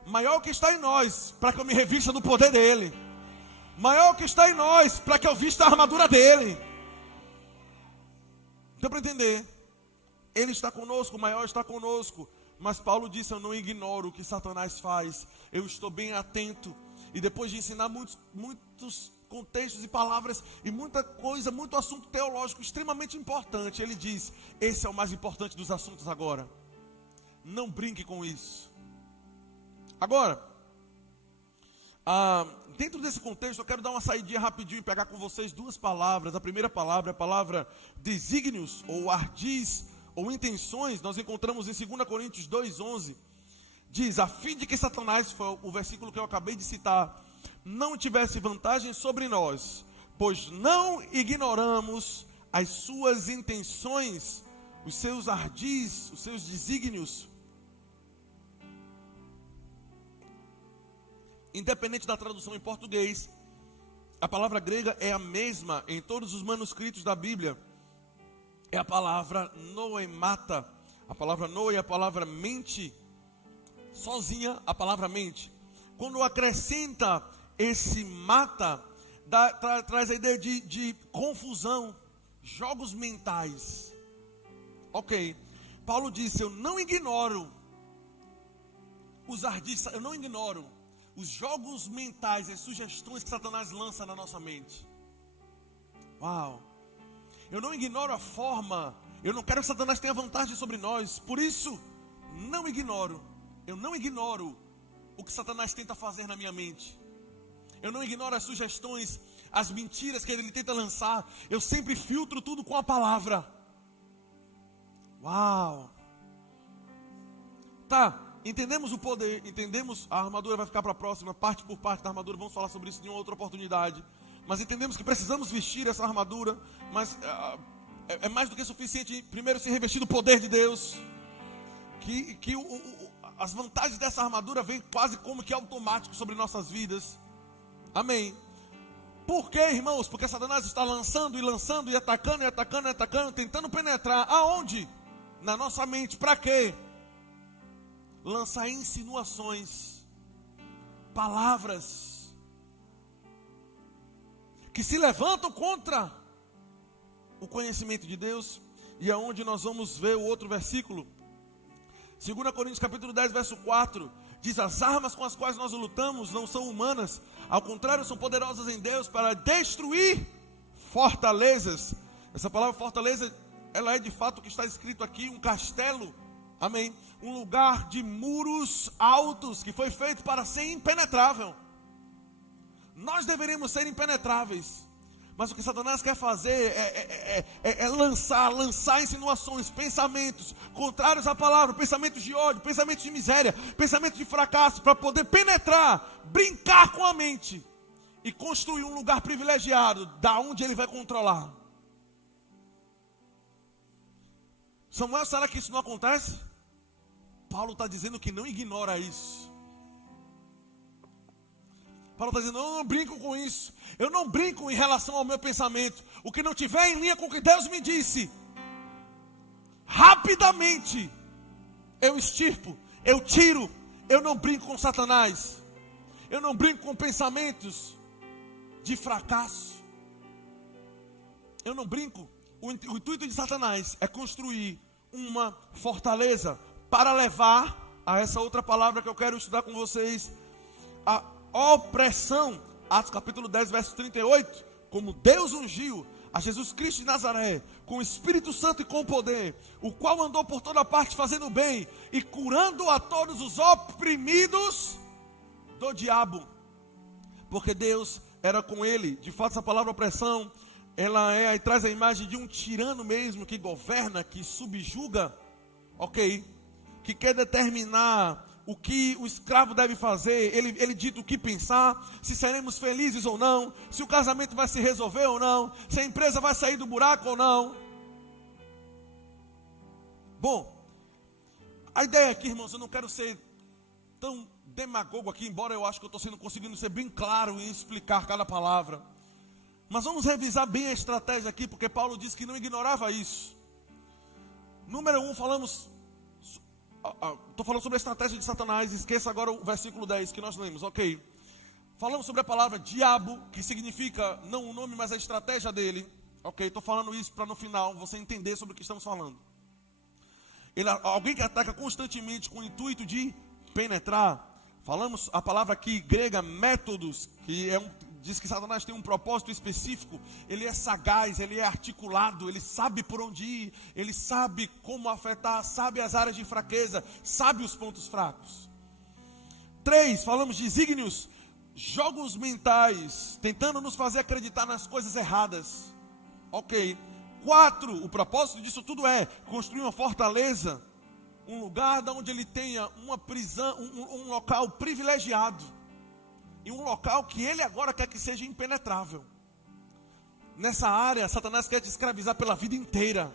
Maior o que está em nós, para que eu me revista do poder dele. Maior o que está em nós, para que eu vista a armadura dele. Deu para entender? Ele está conosco, o maior está conosco. Mas Paulo disse, eu não ignoro o que Satanás faz. Eu estou bem atento. E depois de ensinar muitos contextos e palavras e muita coisa, muito assunto teológico extremamente importante, ele diz, esse é o mais importante dos assuntos agora. Não brinque com isso. Agora, dentro desse contexto, eu quero dar uma saidinha rapidinho e pegar com vocês duas palavras. A primeira palavra é a palavra desígnios, ou ardis, ou intenções. Nós encontramos em 2 Coríntios 2:11. Diz, a fim de que Satanás, foi o versículo que eu acabei de citar, não tivesse vantagem sobre nós, pois não ignoramos as suas intenções, os seus ardis, os seus desígnios. Independente da tradução em português, a palavra grega é a mesma em todos os manuscritos da Bíblia. É a palavra noemata. A palavra noe é a palavra mente. Sozinha a palavra mente. Quando acrescenta esse mata, traz a ideia de confusão, jogos mentais. Ok, Paulo disse, eu não ignoro os ardis, eu não ignoro os jogos mentais, as sugestões que Satanás lança na nossa mente. Uau, eu não ignoro a forma, eu não quero que Satanás tenha vantagem sobre nós, por isso, eu não ignoro o que Satanás tenta fazer na minha mente. Eu não ignoro as sugestões, as mentiras que ele tenta lançar. Eu sempre filtro tudo com a palavra. Uau! Tá, entendemos o poder, entendemos, a armadura vai ficar para a próxima, parte por parte da armadura, vamos falar sobre isso em uma outra oportunidade. Mas entendemos que precisamos vestir essa armadura, mas é mais do que suficiente, primeiro se revestir do poder de Deus. As vantagens dessa armadura vêm quase como que automático sobre nossas vidas. Amém. Por quê, irmãos? Porque Satanás está lançando e atacando, tentando penetrar. Aonde? Na nossa mente. Para quê? Lançar insinuações, palavras que se levantam contra o conhecimento de Deus. E aonde nós vamos ver o outro versículo. 2 Coríntios capítulo 10, verso 4, diz, as armas com as quais nós lutamos não são humanas, ao contrário, são poderosas em Deus para destruir fortalezas. Essa palavra fortaleza, ela é de fato o que está escrito aqui, um castelo, amém, um lugar de muros altos, que foi feito para ser impenetrável. Nós deveríamos ser impenetráveis, Mas o que Satanás quer fazer é lançar insinuações, pensamentos contrários à palavra, pensamentos de ódio, pensamentos de miséria, pensamentos de fracasso, para poder penetrar, brincar com a mente e construir um lugar privilegiado, da onde ele vai controlar. Samuel, será que isso não acontece? Paulo está dizendo que não ignora isso. Paulo está dizendo, eu não brinco com isso. Eu não brinco em relação ao meu pensamento. O que não tiver em linha com o que Deus me disse, rapidamente eu extirpo, eu tiro. Eu não brinco com Satanás. Eu não brinco com pensamentos de fracasso. Eu não brinco. O intuito de Satanás é construir uma fortaleza para levar a essa outra palavra que eu quero estudar com vocês, a opressão. Atos capítulo 10, verso 38. Como Deus ungiu a Jesus Cristo de Nazaré com o Espírito Santo e com poder, o qual andou por toda parte fazendo bem e curando a todos os oprimidos do diabo, porque Deus era com ele. De fato, essa palavra opressão, ela aí traz a imagem de um tirano mesmo, que governa, que subjuga, ok? Que quer determinar o que o escravo deve fazer. Ele dita o que pensar, se seremos felizes ou não, se o casamento vai se resolver ou não, se a empresa vai sair do buraco ou não. Bom, a ideia aqui, irmãos, eu não quero ser tão demagogo aqui, embora eu acho que eu estou conseguindo ser bem claro em explicar cada palavra. Mas vamos revisar bem a estratégia aqui, porque Paulo disse que não ignorava isso. Número 1, estou falando sobre a estratégia de Satanás. Esqueça agora o versículo 10 que nós lemos, ok? Falamos sobre a palavra diabo, que significa não o nome, mas a estratégia dele, ok? Estou falando isso para no final você entender sobre o que estamos falando. Alguém que ataca constantemente com o intuito de penetrar. Falamos a palavra aqui grega métodos, que diz que Satanás tem um propósito específico. Ele é sagaz, ele é articulado, ele sabe por onde ir, ele sabe como afetar, sabe as áreas de fraqueza, sabe os pontos fracos. 3, falamos de desígnios, jogos mentais, tentando nos fazer acreditar nas coisas erradas, ok? 4, o propósito disso tudo é construir uma fortaleza, um lugar onde ele tenha uma prisão, um local privilegiado, e um local que ele agora quer que seja impenetrável. Nessa área, Satanás quer te escravizar pela vida inteira,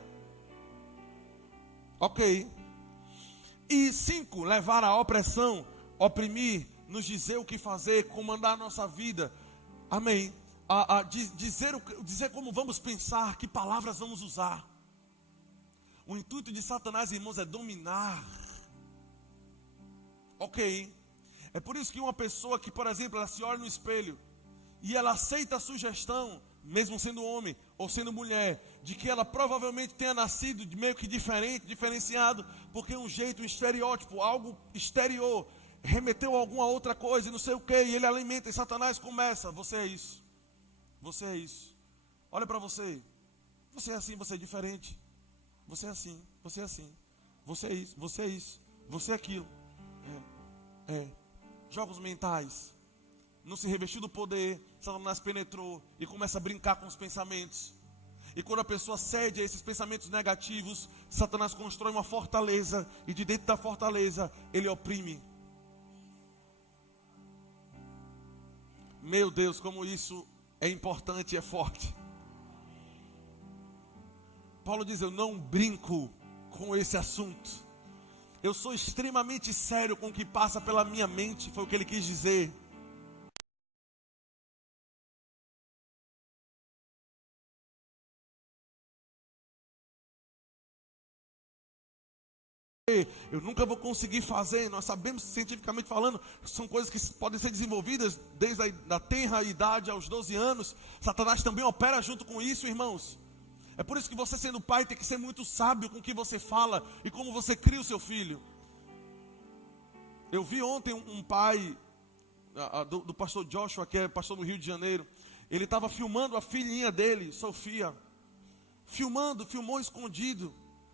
ok? E 5, levar a opressão, oprimir, nos dizer o que fazer, comandar a nossa vida, amém? Dizer como vamos pensar, que palavras vamos usar. O intuito de Satanás, irmãos, é dominar, ok? É por isso que uma pessoa que, por exemplo, ela se olha no espelho e ela aceita a sugestão, mesmo sendo homem ou sendo mulher, de que ela provavelmente tenha nascido de meio que diferente, diferenciado, porque um jeito, um estereótipo, algo exterior, remeteu a alguma outra coisa e não sei o que, e ele alimenta, e Satanás começa, você é isso, você é isso, olha para você é assim, você é diferente, você é assim, você é assim, você é isso, você é isso, você é aquilo, jogos mentais. Não se revestiu do poder, Satanás penetrou e começa a brincar com os pensamentos. E quando a pessoa cede a esses pensamentos negativos, Satanás constrói uma fortaleza, e de dentro da fortaleza ele oprime. Meu Deus, como isso é importante e é forte. Paulo diz, eu não brinco com esse assunto. Eu sou extremamente sério com o que passa pela minha mente, foi o que ele quis dizer. Eu nunca vou conseguir fazer, nós sabemos cientificamente falando, são coisas que podem ser desenvolvidas desde a tenra idade aos 12 anos. Satanás também opera junto com isso, irmãos. É por isso que você, sendo pai, tem que ser muito sábio com o que você fala e como você cria o seu filho. Eu vi ontem um pai do pastor Joshua, que é pastor no Rio de Janeiro. Ele estava filmando a filhinha dele, Sofia. Filmou escondido.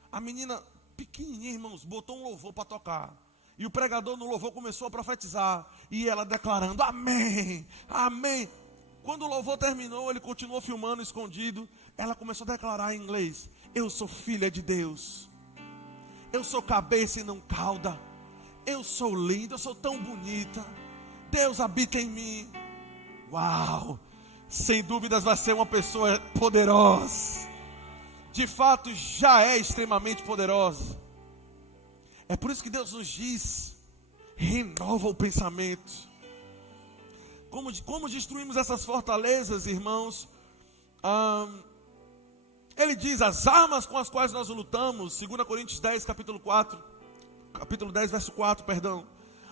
A menina pequenininha, irmãos, botou um louvor para tocar. E o pregador no louvor começou a profetizar. E ela declarando, amém, amém. Quando o louvor terminou, ele continuou filmando escondido. Ela começou a declarar em inglês: eu sou filha de Deus. Eu sou cabeça e não cauda. Eu sou linda, eu sou tão bonita. Deus habita em mim. Uau! Sem dúvidas vai ser uma pessoa poderosa. De fato, já é extremamente poderosa. É por isso que Deus nos diz: renova o pensamento. Como destruímos essas fortalezas, irmãos? Ele diz: as armas com as quais nós lutamos, 2 Coríntios 10, capítulo 10, verso 4, perdão.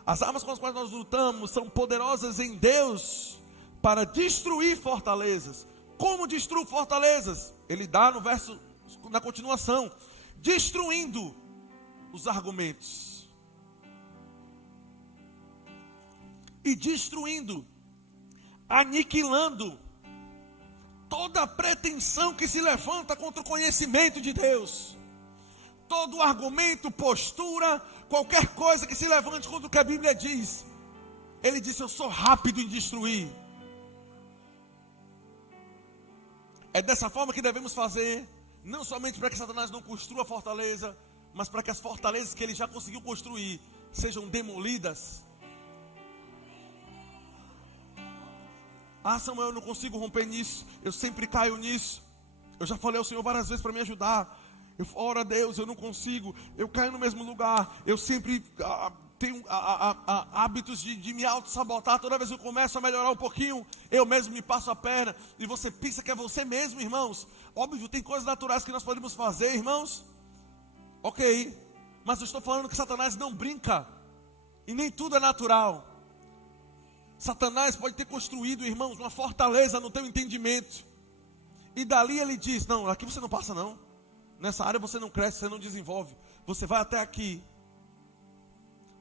As armas com as quais nós lutamos são poderosas em Deus para destruir fortalezas. Como destruir fortalezas? Ele dá no verso, na continuação: destruindo os argumentos. E destruindo, aniquilando toda a pretensão que se levanta contra o conhecimento de Deus. Todo argumento, postura, qualquer coisa que se levante contra o que a Bíblia diz. Ele disse: eu sou rápido em destruir. É dessa forma que devemos fazer, não somente para que Satanás não construa a fortaleza, mas para que as fortalezas que ele já conseguiu construir sejam demolidas. Ah, Samuel, eu não consigo romper nisso, eu sempre caio nisso. Eu já falei ao Senhor várias vezes para me ajudar. Eu oro a Deus, eu não consigo, eu caio no mesmo lugar. Eu sempre tenho hábitos de me auto-sabotar. Toda vez que eu começo a melhorar um pouquinho, eu mesmo me passo a perna. E você pensa que é você mesmo, irmãos. Óbvio, tem coisas naturais que nós podemos fazer, irmãos. Ok, mas eu estou falando que Satanás não brinca. E nem tudo é natural. Satanás pode ter construído, irmãos, uma fortaleza no teu entendimento. E dali ele diz: não, aqui você não passa não. Nessa área você não cresce, você não desenvolve. Você vai até aqui.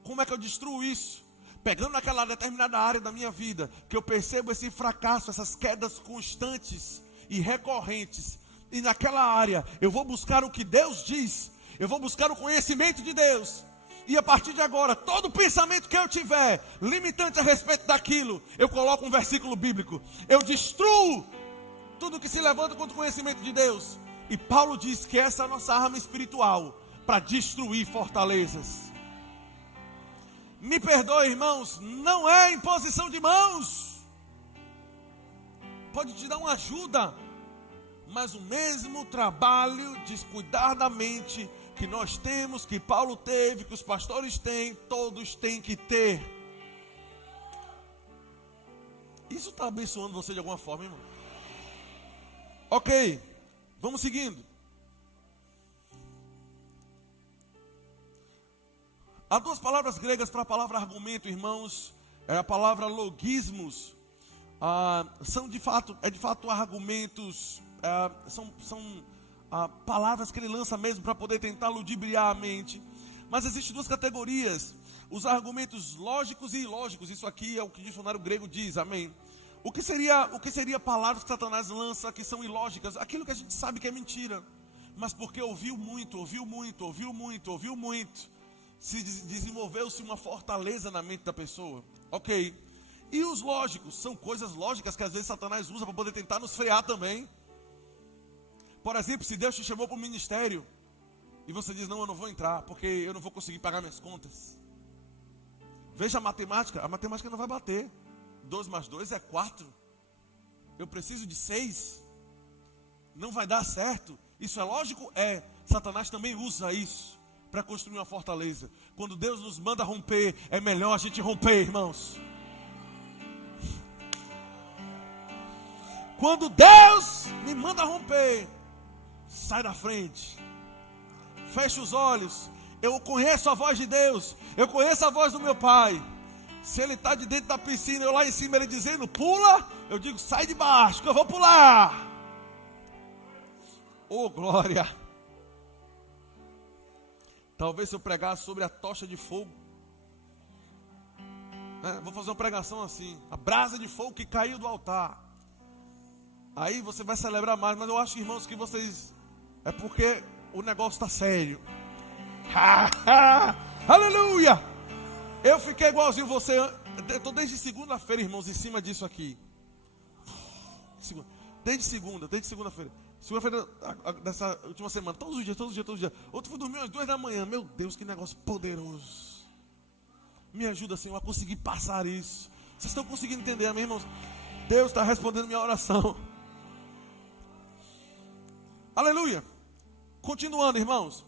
Como é que eu destruo isso? Pegando naquela determinada área da minha vida, que eu percebo esse fracasso, essas quedas constantes e recorrentes. E naquela área eu vou buscar o que Deus diz. Eu vou buscar o conhecimento de Deus. E a partir de agora, todo pensamento que eu tiver limitante a respeito daquilo, eu coloco um versículo bíblico. Eu destruo tudo que se levanta contra o conhecimento de Deus. E Paulo diz que essa é a nossa arma espiritual para destruir fortalezas. Me perdoe, irmãos, não é imposição de mãos. Pode te dar uma ajuda, mas o mesmo trabalho de cuidar da mente que nós temos, que Paulo teve, que os pastores têm, todos têm que ter. Isso está abençoando você de alguma forma, irmão? Ok, vamos seguindo. Há duas palavras gregas para a palavra argumento, irmãos. É a palavra logismos. São de fato argumentos. São palavras que ele lança mesmo para poder tentar ludibriar a mente. Mas existem duas categorias: os argumentos lógicos e ilógicos. Isso aqui é o que o dicionário grego diz, amém. O que seria palavras que Satanás lança que são ilógicas? Aquilo que a gente sabe que é mentira, mas porque ouviu muito, se desenvolveu-se uma fortaleza na mente da pessoa. Ok. E os lógicos? São coisas lógicas que às vezes Satanás usa para poder tentar nos frear também. Por exemplo, se Deus te chamou para o ministério e você diz: não, eu não vou entrar porque eu não vou conseguir pagar minhas contas. Veja a matemática não vai bater. 2 mais 2 é 4. Eu preciso de 6. Não vai dar certo. Isso é lógico? É. Satanás também usa isso para construir uma fortaleza. Quando Deus nos manda romper, é melhor a gente romper, irmãos. Quando Deus me manda romper, sai da frente. Fecha os olhos. Eu conheço a voz de Deus. Eu conheço a voz do meu Pai. Se Ele está de dentro da piscina, eu lá em cima, Ele dizendo: pula, eu digo: sai de baixo, que eu vou pular. Oh, glória. Talvez se eu pregar sobre a tocha de fogo, vou fazer uma pregação assim: a brasa de fogo que caiu do altar. Aí você vai celebrar mais. Mas eu acho, irmãos, que vocês... é porque o negócio está sério. Aleluia! Eu fiquei igualzinho você. Eu estou desde segunda-feira, irmãos, em cima disso aqui. Desde segunda-feira. Segunda-feira dessa última semana. Todos os dias. Outro foi dormir às 2 da manhã. Meu Deus, que negócio poderoso. Me ajuda, Senhor, a conseguir passar isso. Vocês estão conseguindo entender, meus irmãos? Deus está respondendo minha oração. Aleluia. Continuando, irmãos.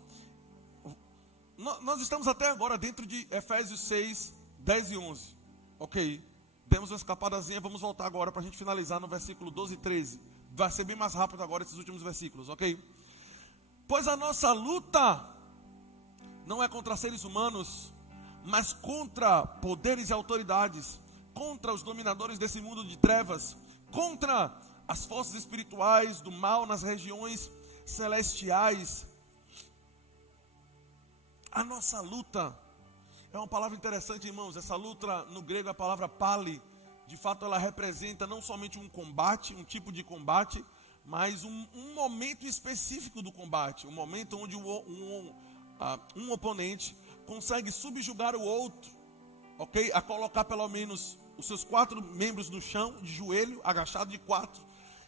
Nós estamos até agora dentro de Efésios 6, 10 e 11. Ok. Demos uma escapadazinha. Vamos voltar agora para a gente finalizar no versículo 12 e 13. Vai ser bem mais rápido agora esses últimos versículos, ok? Pois a nossa luta não é contra seres humanos, mas contra poderes e autoridades, contra os dominadores desse mundo de trevas, contra as forças espirituais do mal nas regiões celestiais. A nossa luta é uma palavra interessante, irmãos. Essa luta no grego é a palavra pali. De fato ela representa não somente um combate, um tipo de combate, mas um momento específico do combate. Um momento onde um oponente consegue subjugar o outro, ok? A colocar pelo menos os seus 4 membros no chão, de joelho, agachado de 4.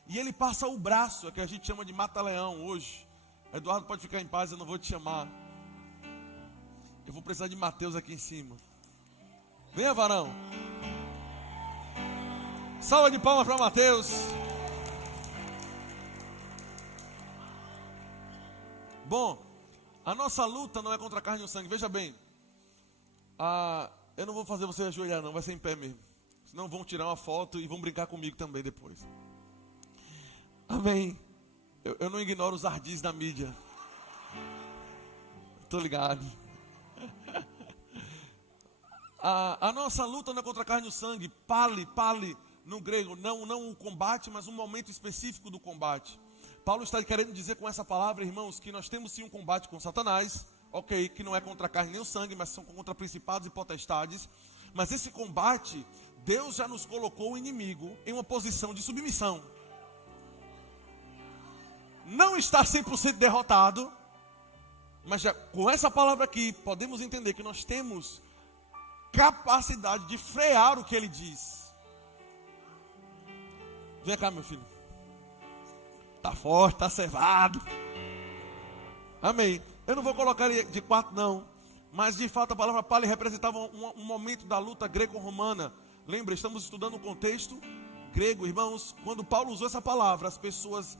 E ele passa o braço, é que a gente chama de mata-leão hoje. Eduardo, pode ficar em paz, eu não vou te chamar. Eu vou precisar de Mateus aqui em cima. Venha, varão. Salva de palmas para Mateus. Bom, a nossa luta não é contra a carne e o sangue. Veja bem, eu não vou fazer você ajoelhar não, vai ser em pé mesmo. Senão vão tirar uma foto e vão brincar comigo também depois. Amém. Eu não ignoro os ardis da mídia. Estou ligado. A nossa luta não é contra a carne e o sangue. Pali. No grego, não o combate, mas um momento específico do combate. Paulo está querendo dizer com essa palavra, irmãos, que nós temos sim um combate com Satanás, ok, que não é contra a carne nem o sangue, mas são contra principados e potestades. Mas esse combate, Deus já nos colocou o inimigo em uma posição de submissão. Não está 100% derrotado, mas já, com essa palavra aqui, podemos entender que nós temos capacidade de frear o que ele diz. Vem cá, meu filho. Tá forte, tá cevado. Amém. Eu não vou colocar ele de 4 não. Mas de fato a palavra pali representava um momento da luta greco-romana. Lembra, estamos estudando o contexto grego, irmãos. Quando Paulo usou essa palavra, as pessoas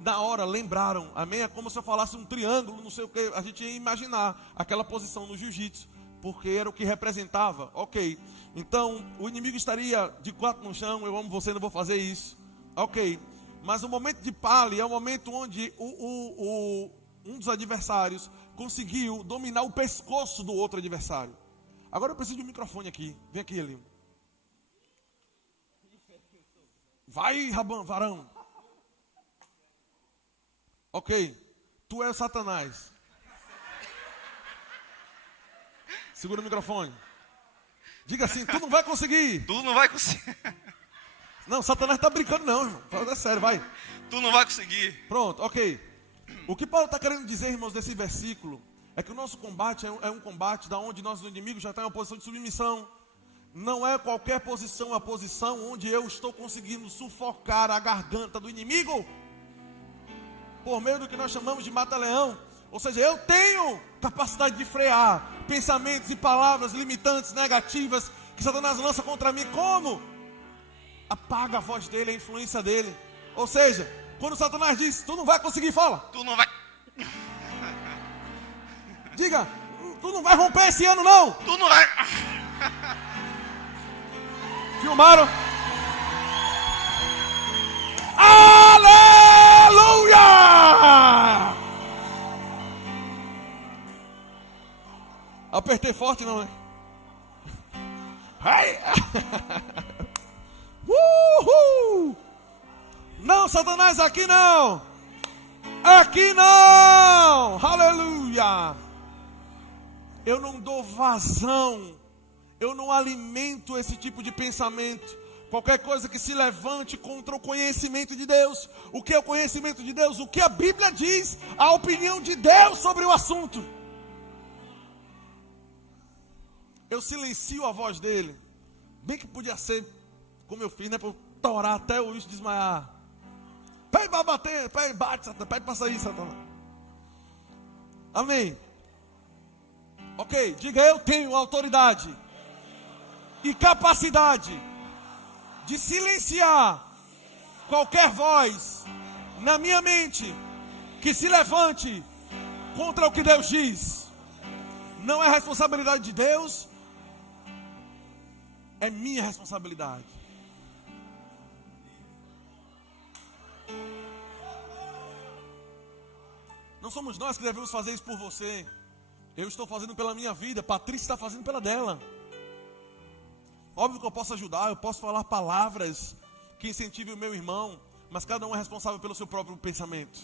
na hora lembraram. Amém? É como se eu falasse um triângulo, não sei o que. A gente ia imaginar aquela posição no jiu-jitsu, porque era o que representava. Ok. Então, o inimigo estaria de 4 no chão. Eu amo você, não vou fazer isso. Ok. Mas o momento de pali é o momento onde um dos adversários conseguiu dominar o pescoço do outro adversário. Agora eu preciso de um microfone aqui. Vem aqui, Elinho. Vai, varão. Ok. Tu és Satanás. Segura o microfone. Diga assim, tu não vai conseguir. Tu não vai conseguir. Não, Satanás está brincando não, irmão. Fala sério, vai. Tu não vai conseguir. Pronto, ok. O que Paulo está querendo dizer, irmãos, desse versículo, é que o nosso combate é um combate da onde nosso inimigo já está em uma posição de submissão. Não é qualquer posição, a posição onde eu estou conseguindo sufocar a garganta do inimigo por meio do que nós chamamos de mata-leão. Ou seja, eu tenho capacidade de frear pensamentos e palavras limitantes, negativas, que Satanás lança contra mim. Como? Apaga a voz dele, a influência dele. Ou seja, quando Satanás diz, tu não vai conseguir, fala. Tu não vai. Diga, tu não vai romper esse ano não. Tu não vai. Filmaram? Aleluia! Apertei forte não, né? Uhul! Não, Satanás, aqui não! Aqui não! Aleluia! Eu não dou vazão, eu não alimento esse tipo de pensamento. Qualquer coisa que se levante contra o conhecimento de Deus. O que é o conhecimento de Deus? O que a Bíblia diz, a opinião de Deus sobre o assunto. Eu silencio a voz dele. Bem que podia ser como eu fiz, né? Para eu torar até o Luiz desmaiar. Pede para bater, pede, bate, Satanás, pede para sair, Satanás. Amém. Ok, diga: eu tenho autoridade e capacidade de silenciar qualquer voz na minha mente que se levante contra o que Deus diz. Não é responsabilidade de Deus, é minha responsabilidade. Não somos nós que devemos fazer isso por você. Eu estou fazendo pela minha vida, Patrícia está fazendo pela dela. Óbvio que eu posso ajudar, eu posso falar palavras que incentivem o meu irmão, mas cada um é responsável pelo seu próprio pensamento.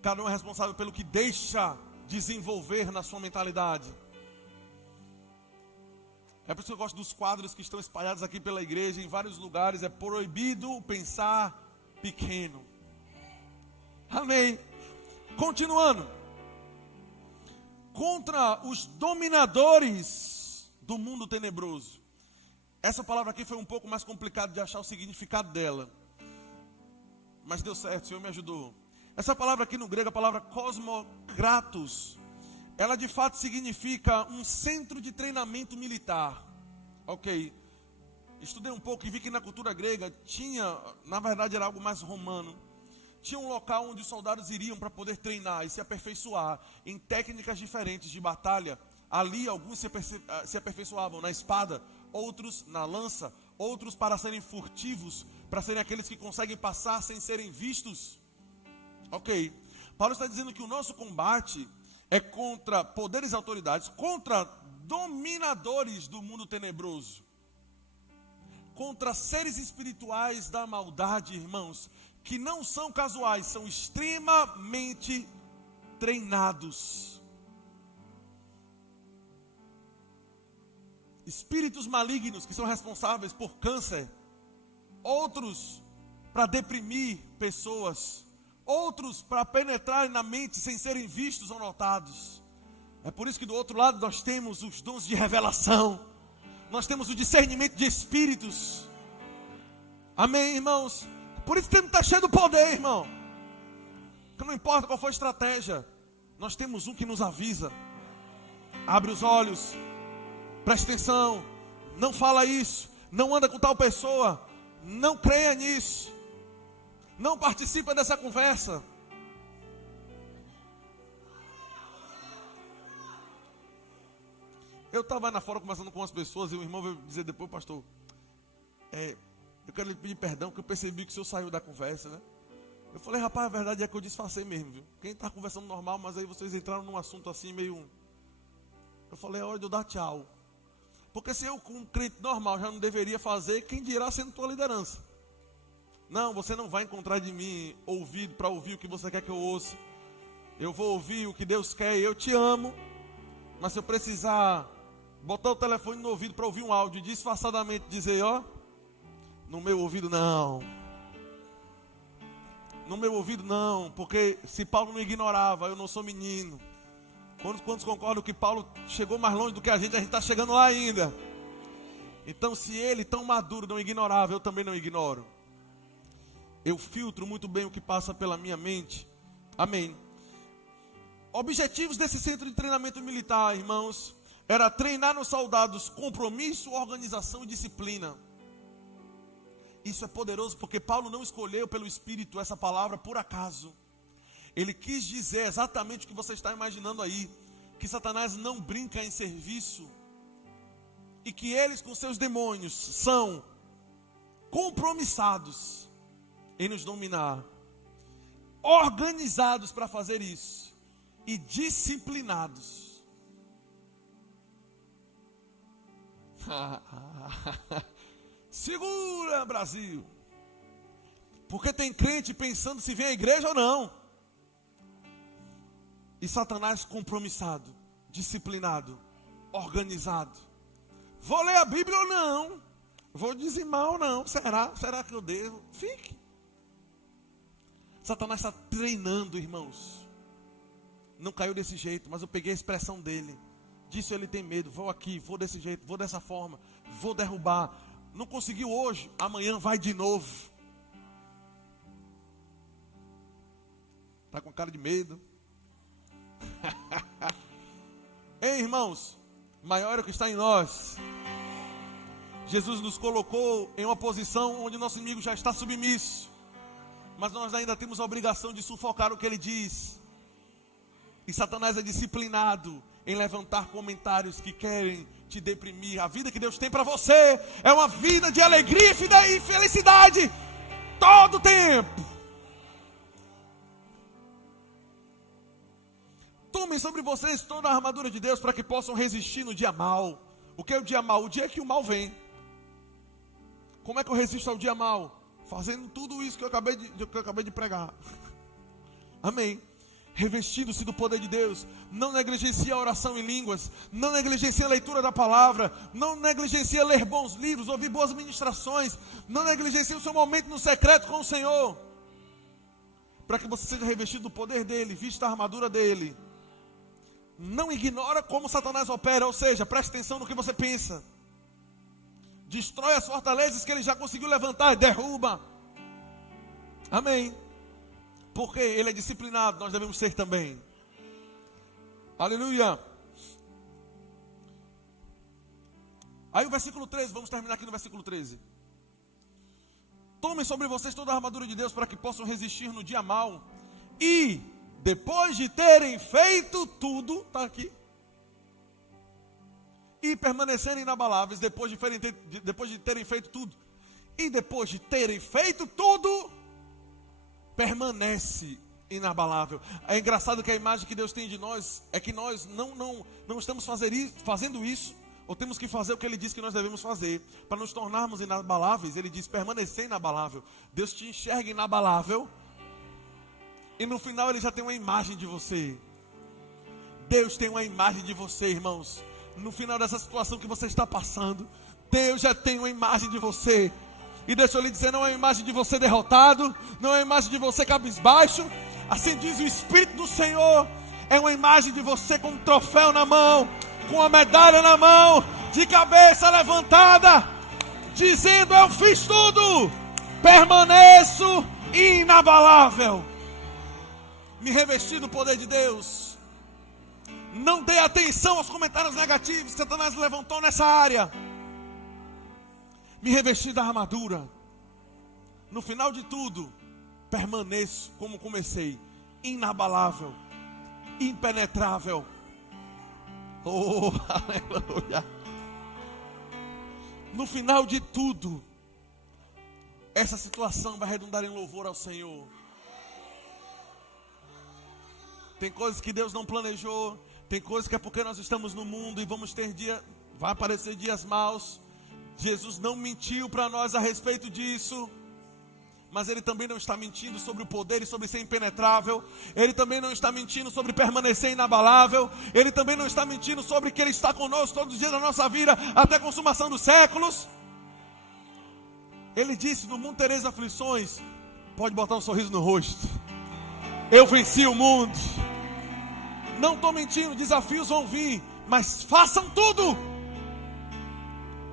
Cada um é responsável pelo que deixa desenvolver na sua mentalidade. É por isso que eu gosto dos quadros que estão espalhados aqui pela igreja, em vários lugares. É proibido pensar pequeno. Amém. Continuando. Contra os dominadores do mundo tenebroso. Essa palavra aqui foi um pouco mais complicado de achar o significado dela. Mas deu certo, o Senhor me ajudou. Essa palavra aqui no grego, a palavra cosmokratos, ela de fato significa um centro de treinamento militar. Ok. Estudei um pouco e vi que na cultura grega tinha, na verdade era algo mais romano. Tinha um local onde os soldados iriam para poder treinar e se aperfeiçoar em técnicas diferentes de batalha. Ali alguns se aperfeiçoavam na espada, outros na lança, outros para serem furtivos, para serem aqueles que conseguem passar sem serem vistos. Ok. Paulo está dizendo que o nosso combate é contra poderes e autoridades, contra dominadores do mundo tenebroso, contra seres espirituais da maldade, irmãos, que não são casuais, são extremamente treinados. Espíritos malignos que são responsáveis por câncer, outros para deprimir pessoas, outros para penetrar na mente sem serem vistos ou notados. É por isso que do outro lado nós temos os dons de revelação, nós temos o discernimento de espíritos. Amém, irmãos? Por isso temos que estar cheio do poder, irmão. Que não importa qual for a estratégia, nós temos um que nos avisa. Abre os olhos, preste atenção, não fala isso, não anda com tal pessoa, não creia nisso, não participa dessa conversa. Eu estava na fora conversando com as pessoas e o irmão veio dizer depois: pastor, eu quero lhe pedir perdão, que eu percebi que o senhor saiu da conversa, né? Eu falei: rapaz, a verdade é que eu disfarcei mesmo, viu? Quem está conversando normal, mas aí vocês entraram num assunto assim meio... Eu falei: é hora de eu dar tchau. Porque se eu, como um crente normal, já não deveria fazer, quem dirá sendo tua liderança? Não, você não vai encontrar de mim ouvido para ouvir o que você quer que eu ouça. Eu vou ouvir o que Deus quer e eu te amo. Mas se eu precisar botar o telefone no ouvido para ouvir um áudio e disfarçadamente dizer: ó, no meu ouvido não. No meu ouvido não, porque se Paulo não ignorava, eu não sou menino. Quantos concordam que Paulo chegou mais longe do que a gente está chegando lá ainda? Então, se ele tão maduro não ignorava, eu também não ignoro. Eu filtro muito bem o que passa pela minha mente. Amém. Objetivos desse centro de treinamento militar, irmãos, era treinar nos soldados compromisso, organização e disciplina. Isso é poderoso porque Paulo não escolheu pelo Espírito essa palavra por acaso. Ele quis dizer exatamente o que você está imaginando aí, que Satanás não brinca em serviço e que eles com seus demônios são compromissados em nos dominar, organizados para fazer isso e disciplinados. Segura, Brasil, porque tem crente pensando se vem à igreja ou não. E Satanás compromissado, disciplinado, organizado. Vou ler a Bíblia ou não? Vou dizimar ou não? Será que eu devo? Fique. Satanás está treinando, irmãos. Não caiu desse jeito, mas eu peguei a expressão dele. Disso ele tem medo. Vou aqui, vou desse jeito, vou dessa forma, vou derrubar. Não conseguiu hoje, amanhã vai de novo. Está com cara de medo. Ei, irmãos, maior é o que está em nós. Jesus nos colocou em uma posição onde nosso inimigo já está submisso, mas nós ainda temos a obrigação de sufocar o que ele diz. E Satanás é disciplinado em levantar comentários que querem te deprimir. A vida que Deus tem para você é uma vida de alegria e felicidade todo o tempo. Tomem sobre vocês toda a armadura de Deus para que possam resistir no dia mau. O que é o dia mau? O dia que o mal vem. Como é que eu resisto ao dia mau? Fazendo tudo isso que eu acabei de pregar. Amém. Revestindo-se do poder de Deus. Não negligencie a oração em línguas. Não negligencie a leitura da palavra. Não negligencie ler bons livros, ouvir boas ministrações. Não negligencie o seu momento no secreto com o Senhor. Para que você seja revestido do poder dele, vista a armadura dele. Não ignora como Satanás opera, ou seja, preste atenção no que você pensa. Destrói as fortalezas que ele já conseguiu levantar e derruba. Amém. Porque ele é disciplinado, nós devemos ser também. Aleluia. Aí o versículo 13, vamos terminar aqui no versículo 13. Tomem sobre vocês toda a armadura de Deus para que possam resistir no dia mau. E depois de terem feito tudo, está aqui. E permanecerem inabaláveis depois de terem feito tudo. E depois de terem feito tudo, permanece inabalável. É engraçado que a imagem que Deus tem de nós é que nós não estamos fazendo isso, ou temos que fazer o que Ele diz que nós devemos fazer. Para nos tornarmos inabaláveis, Ele diz permanecer inabalável. Deus te enxerga inabalável, e no final Ele já tem uma imagem de você. Deus tem uma imagem de você, irmãos. No final dessa situação que você está passando, Deus já tem uma imagem de você. E deixa eu lhe dizer, não é uma imagem de você derrotado, não é uma imagem de você cabisbaixo. Assim diz o Espírito do Senhor. É uma imagem de você com um troféu na mão, com uma medalha na mão, de cabeça levantada, dizendo: eu fiz tudo, permaneço inabalável. Me revesti do poder de Deus. Não dê atenção aos comentários negativos que Satanás levantou nessa área. Me revesti da armadura. No final de tudo, permaneço como comecei, inabalável, impenetrável. Oh, aleluia. No final de tudo, essa situação vai redundar em louvor ao Senhor. Tem coisas que Deus não planejou, tem coisas que é porque nós estamos no mundo e vamos ter vai aparecer dias maus. Jesus não mentiu para nós a respeito disso, mas Ele também não está mentindo sobre o poder e sobre ser impenetrável. Ele também não está mentindo sobre permanecer inabalável. Ele também não está mentindo sobre que Ele está conosco todos os dias da nossa vida, até a consumação dos séculos. Ele disse: no mundo tereis aflições. Pode botar um sorriso no rosto. Eu venci o mundo. Não estou mentindo, desafios vão vir, mas façam tudo.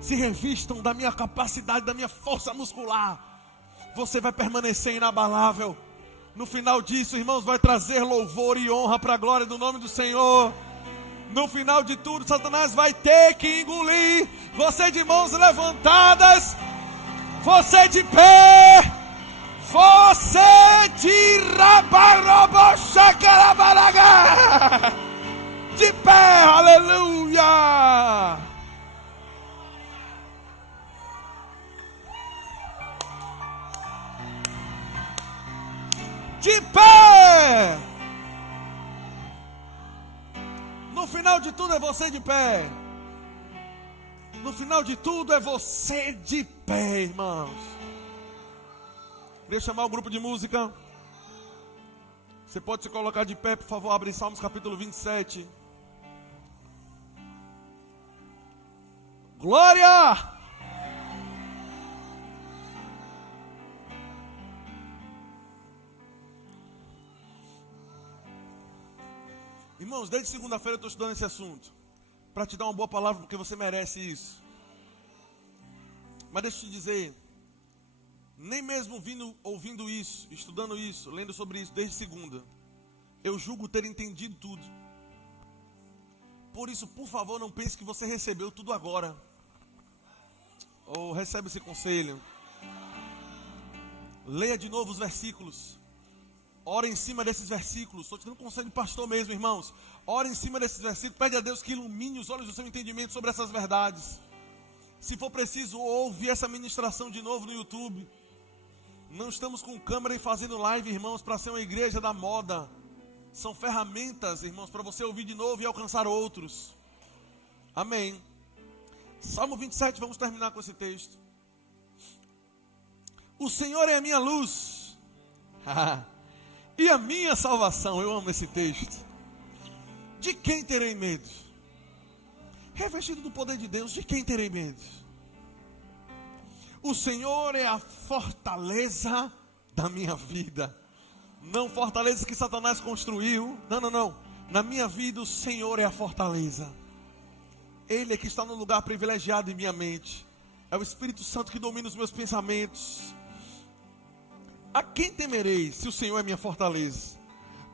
Se revistam da minha capacidade, da minha força muscular. Você vai permanecer inabalável. No final disso, irmãos, vai trazer louvor e honra para a glória do nome do Senhor. No final de tudo, Satanás vai ter que engolir você de mãos levantadas, você de pé, você de rabarobachacarabaragá, de pé, aleluia. De pé. No final de tudo é você de pé. No final de tudo é você de pé, irmãos. Queria chamar o grupo de música. Você pode se colocar de pé, por favor. Abre Salmos capítulo 27. Glória! Irmãos, desde segunda-feira eu estou estudando esse assunto, para te dar uma boa palavra, porque você merece isso. Mas deixa eu te dizer, nem mesmo ouvindo isso, estudando isso, lendo sobre isso desde segunda, eu julgo ter entendido tudo. Por isso, por favor, não pense que você recebeu tudo agora. Ou recebe esse conselho. Leia de novo os versículos. Ora em cima desses versículos. Estou te dando um conselho de pastor mesmo, irmãos. Ora em cima desses versículos. Pede a Deus que ilumine os olhos do seu entendimento sobre essas verdades. Se for preciso, ouvir essa ministração de novo no YouTube. Não estamos com câmera e fazendo live, irmãos, para ser uma igreja da moda. São ferramentas, irmãos, para você ouvir de novo e alcançar outros. Amém. Salmo 27, vamos terminar com esse texto. O Senhor é a minha luz e a minha salvação. Eu amo esse texto. De quem terei medo? Revestido do poder de Deus, de quem terei medo? O Senhor é a fortaleza da minha vida. Não fortaleza que Satanás construiu. Não. Na minha vida o Senhor é a fortaleza. Ele é que está no lugar privilegiado em minha mente. É o Espírito Santo que domina os meus pensamentos. A quem temerei se o Senhor é minha fortaleza?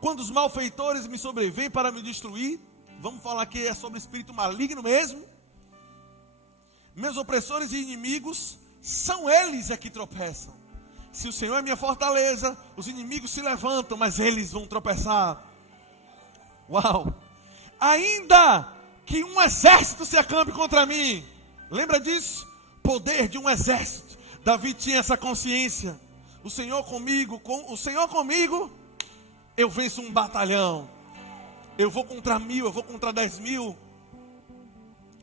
Quando os malfeitores me sobrevêm para me destruir, vamos falar que é sobre espírito maligno mesmo. Meus opressores e inimigos, são eles que tropeçam. Se o Senhor é minha fortaleza, os inimigos se levantam, mas eles vão tropeçar. Uau! Ainda que um exército se acampe contra mim. Lembra disso? Poder de um exército. Davi tinha essa consciência. O Senhor comigo, eu venço um batalhão. Eu vou contra 1000, eu vou contra 10.000.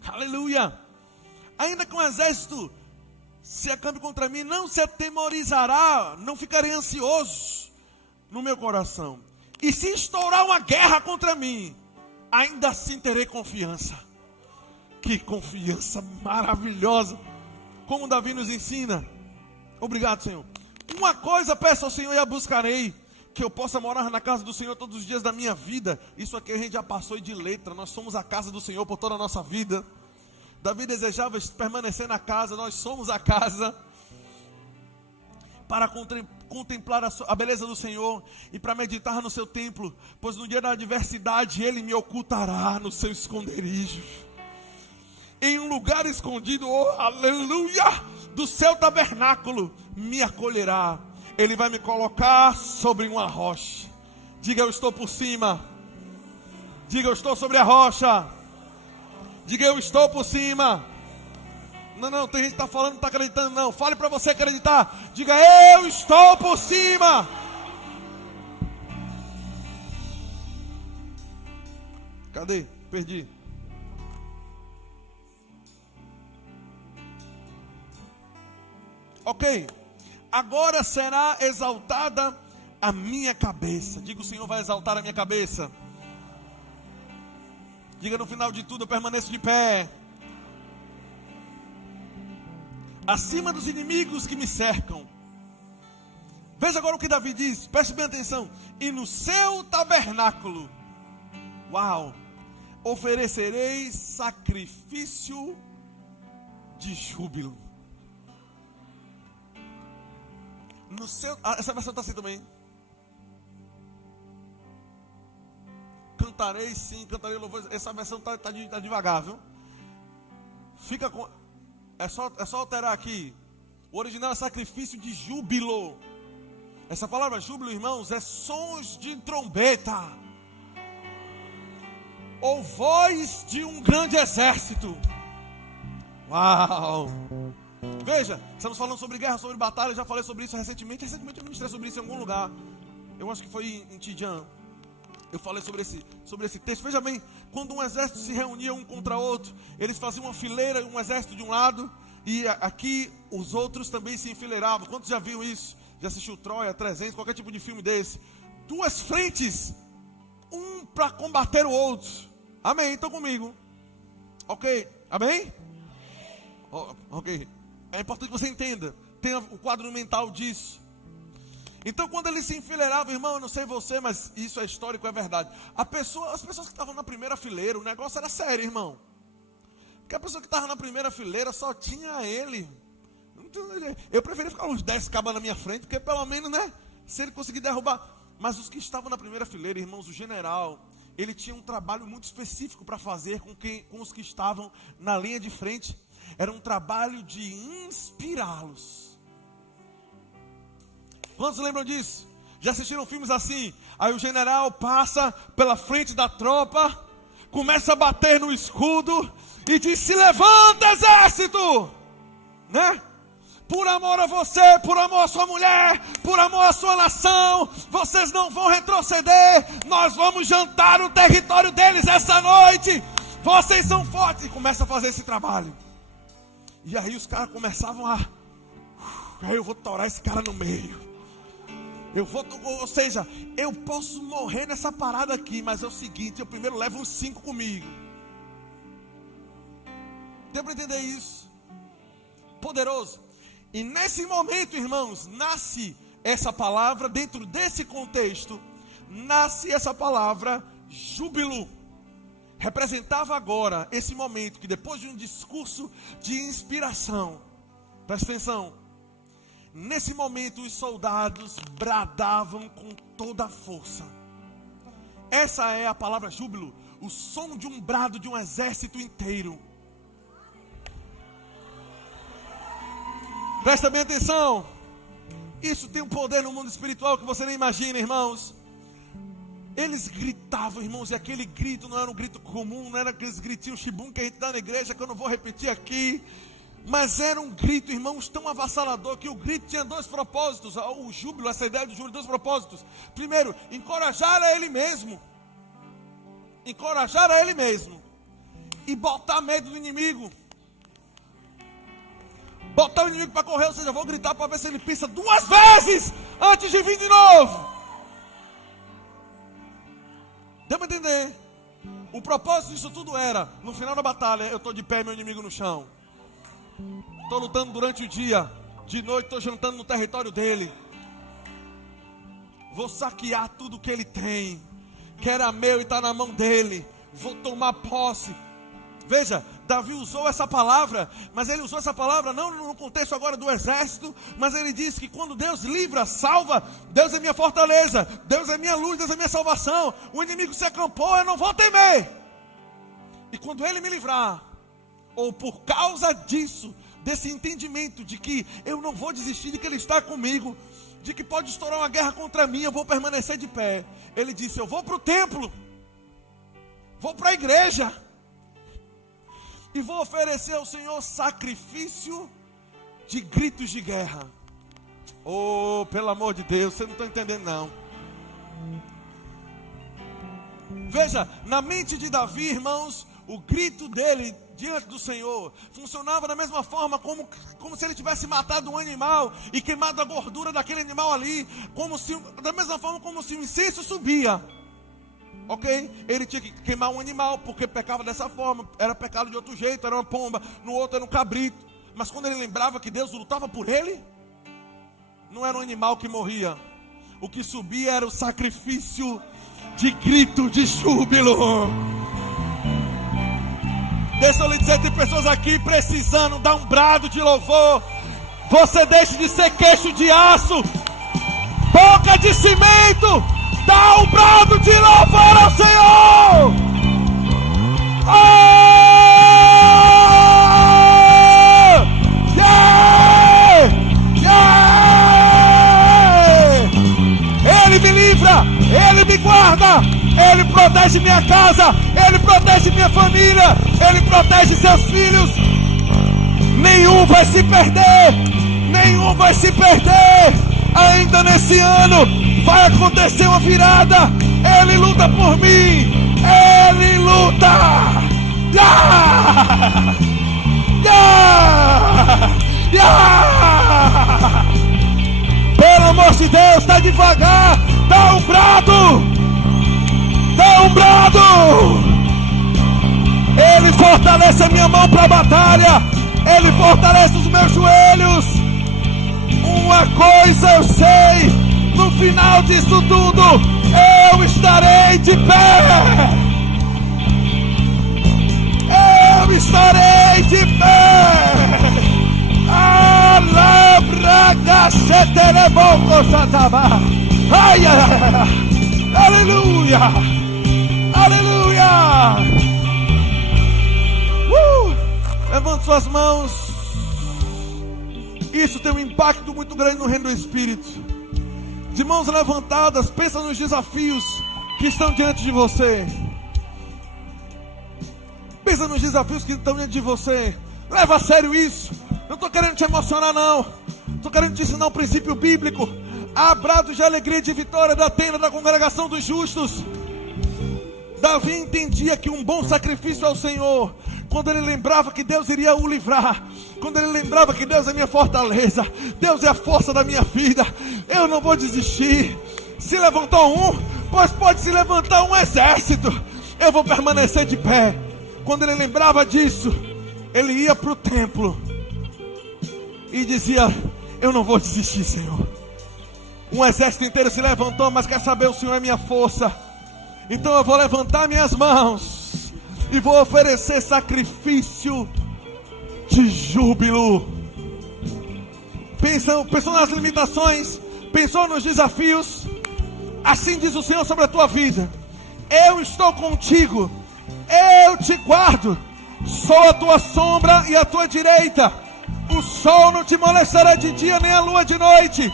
Aleluia! Ainda que um exército se acampe contra mim, não se atemorizará, não ficarei ansioso no meu coração. E se estourar uma guerra contra mim, ainda assim terei confiança. Que confiança maravilhosa, como Davi nos ensina. Obrigado, Senhor. Uma coisa peço ao Senhor e a buscarei, que eu possa morar na casa do Senhor todos os dias da minha vida. Isso aqui a gente já passou de letra. Nós somos a casa do Senhor por toda a nossa vida. Davi desejava permanecer na casa, nós somos a casa, para contemplar a beleza do Senhor e para meditar no seu templo, pois no dia da adversidade Ele me ocultará no seu esconderijo, em um lugar escondido, aleluia, do seu tabernáculo me acolherá. Ele vai me colocar sobre uma rocha. Diga, eu estou por cima. Diga, eu estou sobre a rocha. Diga, eu estou por cima. Não, tem gente que está falando, não está acreditando, não. Fale para você acreditar. Diga, eu estou por cima. Cadê? Perdi. Ok. Agora será exaltada a minha cabeça. Diga, o Senhor vai exaltar a minha cabeça. Diga, no final de tudo eu permaneço de pé, acima dos inimigos que me cercam. Veja agora o que Davi diz, preste bem atenção. E no seu tabernáculo, uau, oferecerei sacrifício de júbilo. No seu, essa versão está assim também. Cantarei sim, cantarei louvores. Essa versão tá devagar, viu? Fica com. É só alterar aqui. O original é sacrifício de júbilo. Essa palavra júbilo, irmãos, é sons de trombeta, ou voz de um grande exército. Uau! Veja, estamos falando sobre guerra, sobre batalha. Eu já falei sobre isso recentemente. Recentemente eu ministrei sobre isso em algum lugar. Eu acho que foi em Tijan. Eu falei sobre esse texto. Veja bem, quando um exército se reunia um contra outro, eles faziam uma fileira, um exército de um lado, e aqui os outros também se enfileiravam. Quantos já viram isso? Já assistiu Troia, 300, qualquer tipo de filme desse? Duas frentes, um para combater o outro. Amém? Estão comigo? Ok? Amém? Ok. É importante que você entenda. Tenha o quadro mental disso. Então, quando eles se enfileiravam, irmão, eu não sei você, mas isso é histórico, é verdade. As pessoas que estavam na primeira fileira, o negócio era sério, irmão. Porque a pessoa que estava na primeira fileira só tinha ele. Eu preferia ficar uns 10 cabas na minha frente, porque pelo menos, né? Se ele conseguir derrubar. Mas os que estavam na primeira fileira, irmãos, o general, ele tinha um trabalho muito específico para fazer com os que estavam na linha de frente. Era um trabalho de inspirá-los. Quantos lembram disso? Já assistiram filmes assim? Aí o general passa pela frente da tropa, começa a bater no escudo e diz: se levanta, exército! Né? Por amor a você, por amor à sua mulher, por amor à sua nação, vocês não vão retroceder. Nós vamos jantar no território deles essa noite. Vocês são fortes. E começa a fazer esse trabalho. E aí os caras começavam a... Aí eu vou torar esse cara no meio. Ou seja, eu posso morrer nessa parada aqui, mas é o seguinte, eu primeiro levo uns 5 comigo. Deu para entender isso? Poderoso. E nesse momento, irmãos, nasce essa palavra, dentro desse contexto, nasce essa palavra júbilo. Representava agora esse momento que depois de um discurso de inspiração, presta atenção, nesse momento os soldados bradavam com toda a força. Essa é a palavra júbilo, o som de um brado de um exército inteiro. Presta bem atenção. Isso tem um poder no mundo espiritual que você nem imagina, irmãos. Eles gritavam, irmãos, e aquele grito não era um grito comum, não era aqueles gritinhos chibum que a gente dá na igreja, que eu não vou repetir aqui. Mas era um grito, irmãos, tão avassalador que o grito tinha 2 propósitos. O júbilo, essa ideia do júbilo, 2 propósitos. Primeiro, encorajar a ele mesmo. Encorajar a ele mesmo. E botar medo do inimigo. Botar o inimigo para correr, ou seja, eu vou gritar para ver se ele pisa 2 vezes antes de vir de novo. Deu para entender? O propósito disso tudo era, no final da batalha, eu estou de pé e meu inimigo no chão. Estou lutando durante o dia, de noite estou jantando no território dele. Vou saquear tudo que ele tem, que era meu e está na mão dele. Vou tomar posse. Veja, Davi usou essa palavra, mas ele usou essa palavra não no contexto agora do exército, mas ele disse que quando Deus livra, salva, Deus é minha fortaleza, Deus é minha luz, Deus é minha salvação. O inimigo se acampou, eu não vou temer. E quando ele me livrar, ou por causa disso, desse entendimento de que eu não vou desistir, de que ele está comigo, de que pode estourar uma guerra contra mim, eu vou permanecer de pé. Ele disse, eu vou para o templo, vou para a igreja, e vou oferecer ao Senhor sacrifício de gritos de guerra. Oh, pelo amor de Deus, você não está entendendo não. Veja, na mente de Davi, irmãos, o grito dele diante do Senhor funcionava da mesma forma como se ele tivesse matado um animal e queimado a gordura daquele animal ali, da mesma forma como se o incenso subia. Ok? Ele tinha que queimar um animal, porque pecava dessa forma, era pecado de outro jeito, era uma pomba, no outro era um cabrito. Mas quando ele lembrava que Deus lutava por ele, não era um animal que morria, o que subia era o sacrifício de grito de júbilo. Deixa eu lhe dizer, tem pessoas aqui precisando dar um brado de louvor. Você deixe de ser queixo de aço, boca de cimento. Dá um brado de louvor ao Senhor! Oh! Yeah! Yeah! Ele me livra, Ele me guarda, Ele protege minha casa, Ele protege minha família, Ele protege seus filhos. Nenhum vai se perder, nenhum vai se perder. Ainda nesse ano vai acontecer uma virada. Ele luta por mim. Ele luta. Yeah! Yeah! Yeah! Pelo amor de Deus, está devagar. Dá um brado. Dá um brado. Ele fortalece a minha mão para a batalha. Ele fortalece os meus joelhos. Uma coisa eu sei, no final disso tudo, eu estarei de pé. Eu estarei de pé. Alabraga. Ai, ai, ai. Aleluia. Aleluia. Levante suas mãos. Isso tem um impacto muito grande no reino do Espírito. De mãos levantadas, pensa nos desafios que estão diante de você. Pensa nos desafios que estão diante de você. Leva a sério isso. Não estou querendo te emocionar, não. Estou querendo te ensinar um princípio bíblico. Há brados de alegria e de vitória da tenda da congregação dos justos. Davi entendia que um bom sacrifício ao Senhor, quando ele lembrava que Deus iria o livrar, quando ele lembrava que Deus é minha fortaleza, Deus é a força da minha vida, eu não vou desistir. Se levantou um, pois pode se levantar um exército, eu vou permanecer de pé. Quando ele lembrava disso, ele ia para o templo e dizia: eu não vou desistir, Senhor. Um exército inteiro se levantou, mas quer saber, o Senhor é minha força. Então eu vou levantar minhas mãos e vou oferecer sacrifício de júbilo. Pensou nas limitações, pensou nos desafios. Assim diz o Senhor sobre a tua vida: eu estou contigo, eu te guardo, sou a tua sombra e a tua direita. O sol não te molestará de dia, nem a lua de noite.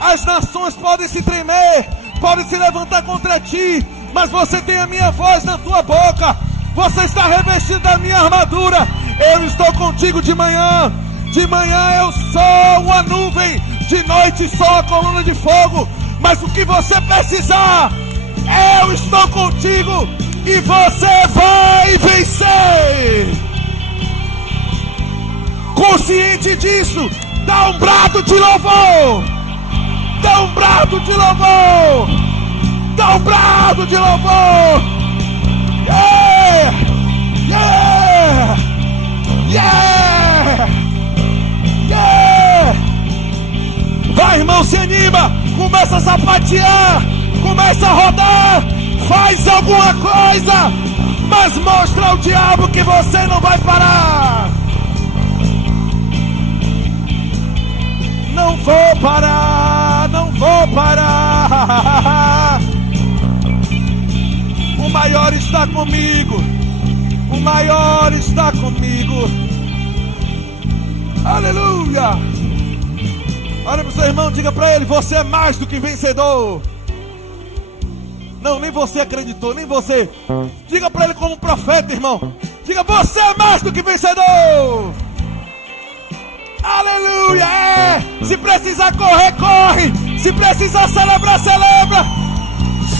As nações podem se tremer, podem se levantar contra ti, mas você tem a minha voz na tua boca. Você está revestido da minha armadura. Eu estou contigo de manhã. De manhã eu sou uma nuvem, de noite sou a coluna de fogo. Mas o que você precisar, eu estou contigo e você vai vencer. Consciente disso, dá um brado de louvor. Dá um brado de louvor. Dá um brado de louvor. Yeah! Yeah! Yeah! Yeah! Vai, irmão, se anima. Começa a sapatear. Começa a rodar. Faz alguma coisa. Mas mostra ao diabo que você não vai parar. Não vou parar, não vou parar. O maior está comigo, o maior está comigo. Aleluia. Olha para o seu irmão, diga para ele: você é mais do que vencedor. Não, nem você acreditou, nem você. Diga para ele como profeta, irmão. Diga: você é mais do que vencedor. Aleluia, se precisar correr, corre. Se precisar celebrar, celebra.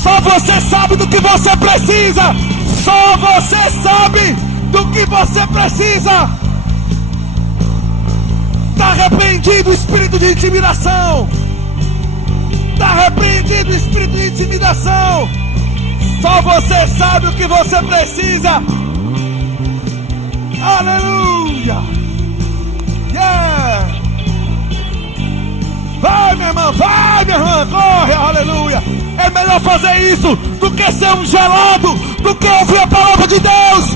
Só você sabe do que você precisa. Só você sabe do que você precisa. Está repreendido o espírito de intimidação. Está repreendido o espírito de intimidação. Só você sabe o que você precisa. Aleluia. Yeah. Vai, minha irmã, corre, aleluia. É melhor fazer isso do que ser um gelado, do que ouvir a palavra de Deus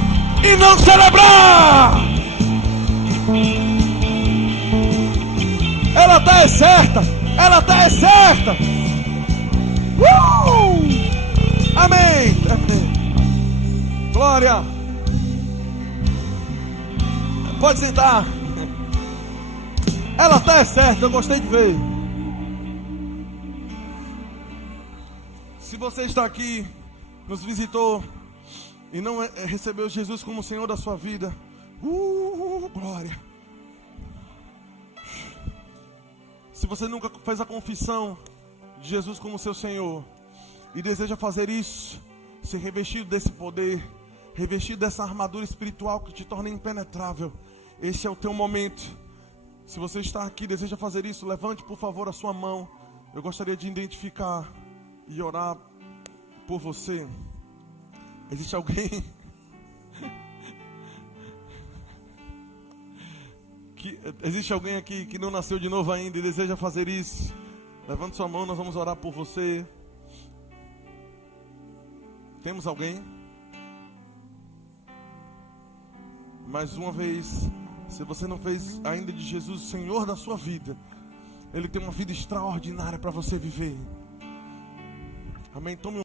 e não celebrar. Ela está certa, ela está certa. Amém, amém. Glória. Pode sentar. Ela está certa, eu gostei de ver. Se você está aqui, nos visitou e não recebeu Jesus como Senhor da sua vida, glória. Se você nunca fez a confissão de Jesus como seu Senhor e deseja fazer isso, ser revestido desse poder, revestido dessa armadura espiritual que te torna impenetrável, esse é o teu momento. Se você está aqui e deseja fazer isso, levante por favor a sua mão. Eu gostaria de identificar e orar por você. Existe alguém existe alguém aqui que não nasceu de novo ainda e deseja fazer isso? Levante sua mão, nós vamos orar por você. Temos alguém? Mais uma vez, se você não fez ainda de Jesus o Senhor da sua vida, Ele tem uma vida extraordinária para você viver. Amém? Tome